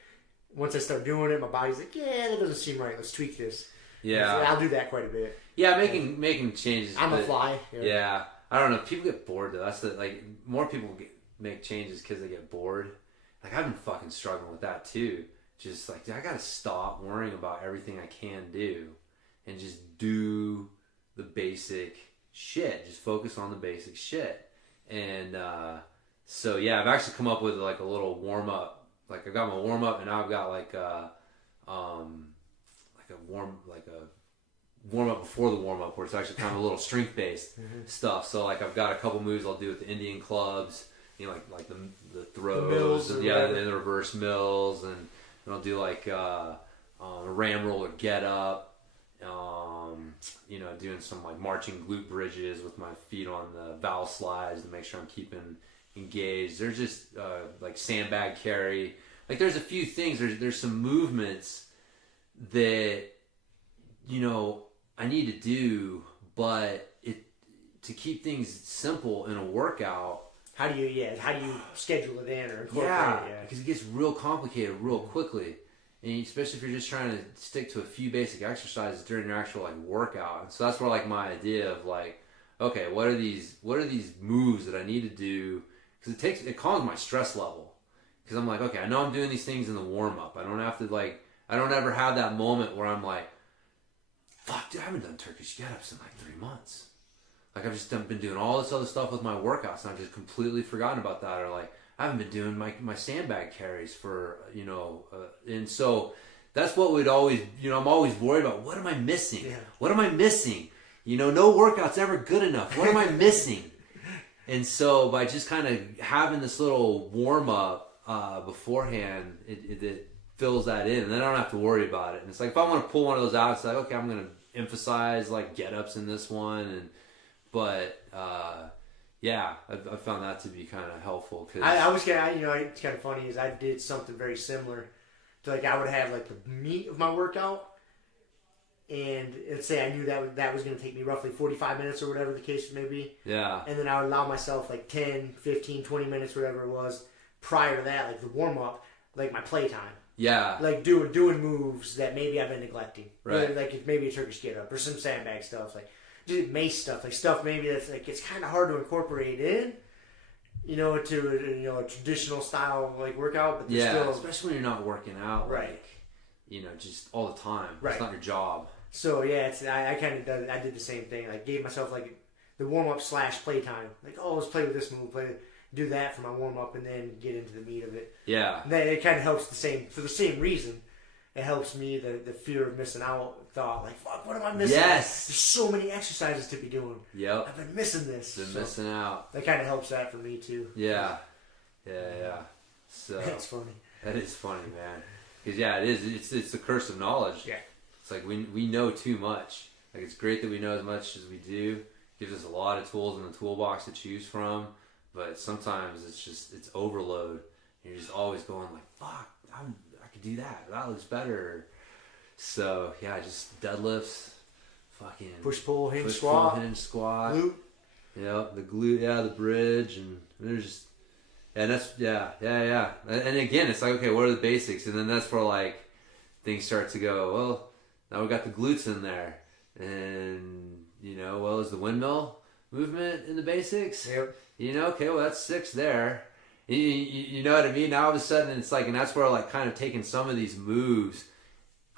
once I start doing it, my body's like, yeah, that doesn't seem right. Let's tweak this. Yeah, so I'll do that quite a bit. Yeah, making changes. I'm a fly. Yeah, I don't know. People get bored though. That's more people make changes because they get bored. I've been fucking struggling with that too. Just I gotta stop worrying about everything I can do, and just do the basic shit. Just focus on the basic shit. And so yeah, I've actually come up with a little warm up. I've got my warm up, and now I've got a warm up before the warm up, where it's actually kind of a little strength based stuff. So I've got a couple moves I'll do with the Indian clubs, like the throws, the mills, and the reverse mills, and I'll do a ram roller get up, doing some marching glute bridges with my feet on the valve slides to make sure I'm keeping engaged. There's just sandbag carry. There's a few things. There's some movements that I need to do, but to keep things simple in a workout. How do you schedule it in or incorporate it? Because it gets real complicated real quickly, and especially if you're just trying to stick to a few basic exercises during your actual workout. And so that's where my idea of okay, what are these moves that I need to do? Because it calms my stress level. Because I'm okay, I know I'm doing these things in the warm up. I don't have to I don't ever have that moment where I'm fuck, dude, I haven't done Turkish get-ups in 3 months. I've just been doing all this other stuff with my workouts, and I've just completely forgotten about that. Or I haven't been doing my sandbag carries for, and so that's what we'd always, I'm always worried about. What am I missing? Yeah. What am I missing? No workout's ever good enough. What am I missing? And so by just kind of having this little warm up beforehand, it fills that in, and then I don't have to worry about it. And it's like if I want to pull one of those out, it's like, okay, I'm gonna emphasize like get ups in this one, but I found that to be kind of helpful. Cause I was kind of, it's kind of funny is I did something very similar to like I would have like the meat of my workout, and let's say I knew that was going to take me roughly 45 minutes or whatever the case may be. Yeah. And then I would allow myself like 10, 15, 20 minutes, whatever it was, prior to that, like the warm up, like my play time. Yeah. Like doing moves that maybe I've been neglecting. Right. Like maybe a Turkish get up or some sandbag stuff, like just mace stuff, like stuff maybe that's like it's kind of hard to incorporate in, to a traditional style like workout, but still, especially when you're not working out, right? Like, just all the time. Right. It's not your job. So yeah, I kind of did the same thing. Like gave myself like the warm up / play time. Like let's play with this move, do that for my warm up, and then get into the meat of it. Yeah. And then it kind of helps for the same reason. It helps me the fear of missing out thought. Like fuck, what am I missing? Yes. There's so many exercises to be doing. Yep. I've been missing this. Missing out. That kind of helps that for me too. Yeah. So that's funny. That is funny, man. Because it is. It's the curse of knowledge. Yeah. It's like we know too much. Like it's great that we know as much as we do. Gives us a lot of tools in the toolbox to choose from. But sometimes it's overload. And you're just always going like, fuck, I could do that. That looks better. So just deadlifts, fucking push pull hinge squat, glute. The glute, the bridge, and there's just. And that's, And again, it's like, okay, what are the basics? And then that's where, like, things start to go, well, now we got the glutes in there. And, is the windmill movement in the basics? Yep. Okay, well, that's 6 there. You know what I mean? Now all of a sudden, it's like, and that's where, like, kind of taking some of these moves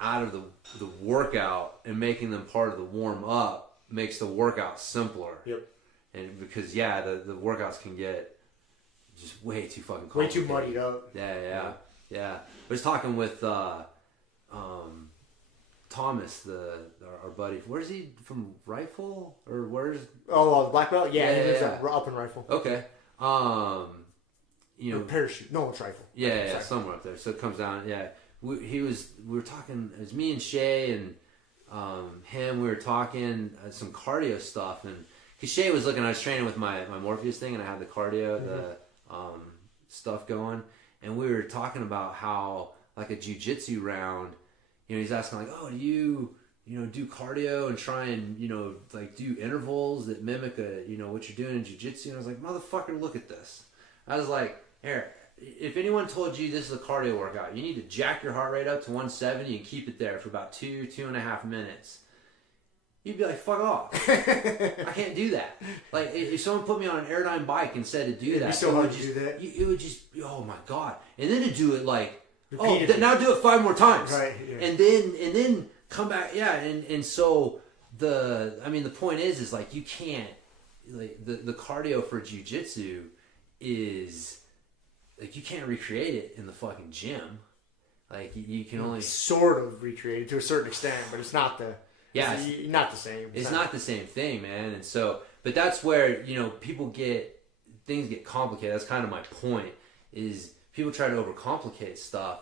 out of the workout and making them part of the warm-up makes the workout simpler. Yep. And because, the workouts can get just way too fucking complicated. Way too muddied up. Yeah. I was talking with Thomas, our buddy. Where's he from? Rifle or where's? Oh, the black belt. Yeah, he lives up in Rifle. Okay. Parachute. No, it's Rifle. Yeah, somewhere up there. So it comes down. Yeah, we were talking. It was me and Shay and him. We were talking some cardio stuff, and because Shay was looking, I was training with my Morpheus thing, and I had the cardio, the stuff going, and we were talking about how like a jiu-jitsu round, he's asking like, oh, do you do cardio and try and like do intervals that mimic what you're doing in jiu-jitsu? And I was like, motherfucker, look at this. I was like, here, if anyone told you this is a cardio workout, you need to jack your heart rate up to 170 and keep it there for about 2.5 minutes. You'd be like, fuck off. I can't do that. Like, if someone put me on an Airdyne bike and said to do that, so hard to do that. It would just, oh my God. And then to do it like, repeatedly. Now do it 5 more times. Right. Yeah. And then come back. Yeah. And so the point is like, you can't, like, the cardio for jiu-jitsu is, like, you can't recreate it in the fucking gym. Like, you can only sort of recreate it to a certain extent, but it's not the... Yeah, it's not the same. It's not the same thing, man. And so, but that's where, things get complicated. That's kind of my point, is people try to overcomplicate stuff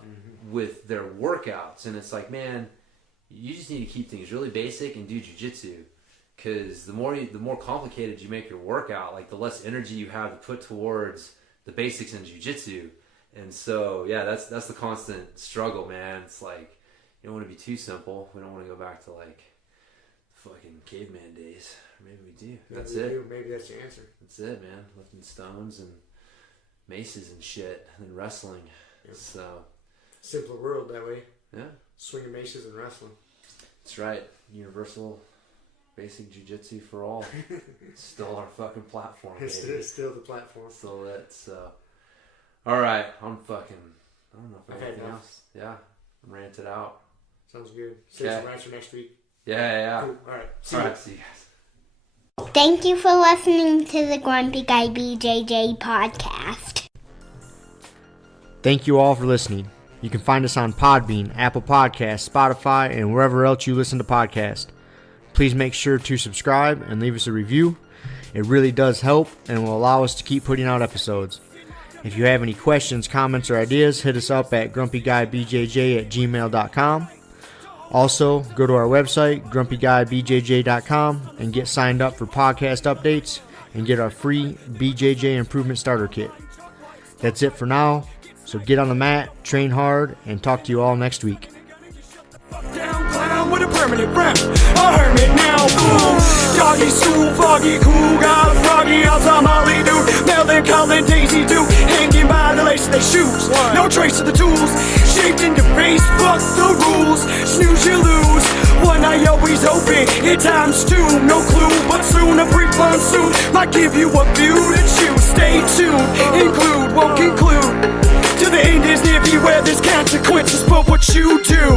with their workouts. And it's like, man, you just need to keep things really basic and do jiu-jitsu. Because the more complicated you make your workout, like the less energy you have to put towards the basics in jiu-jitsu. And so, that's the constant struggle, man. It's like, you don't want to be too simple. We don't want to go back to like fucking caveman days. Maybe we do. That's it. Maybe that's the answer. That's it, man. Lifting stones and maces and shit, and then wrestling. Yep. So simpler world that way. Yeah. Swinging maces and wrestling. That's right. Universal basic jiu-jitsu for all. Still our fucking platform. It's still the platform. Still it. So. All right. I don't know if I have anything else. Yeah. I'm ranted out. Sounds good. Save some rants for next week. Yeah. Cool. All right. See you guys. Thank you for listening to the Grumpy Guy BJJ Podcast. Thank you all for listening. You can find us on Podbean, Apple Podcasts, Spotify, and wherever else you listen to podcasts. Please make sure to subscribe and leave us a review. It really does help and will allow us to keep putting out episodes. If you have any questions, comments, or ideas, hit us up at grumpyguybjj@gmail.com. Also, go to our website, grumpyguybjj.com, and get signed up for podcast updates and get our free BJJ Improvement Starter Kit. That's it for now, so get on the mat, train hard, and talk to you all next week. Down clown with a permanent friend, a hermit now, boom. Doggy stool, foggy, cool, got a froggy, outside Molly dude, melancholy Daisy Duke, hanging by the lace of their shoes. No trace of the tools, shaped into face, fuck the rules, snooze you lose. One eye always open, in times two, no clue, but soon a brief monsoon might give you a view to choose. Stay tuned, include, won't conclude. To the end is near, beware there's consequences, but what you do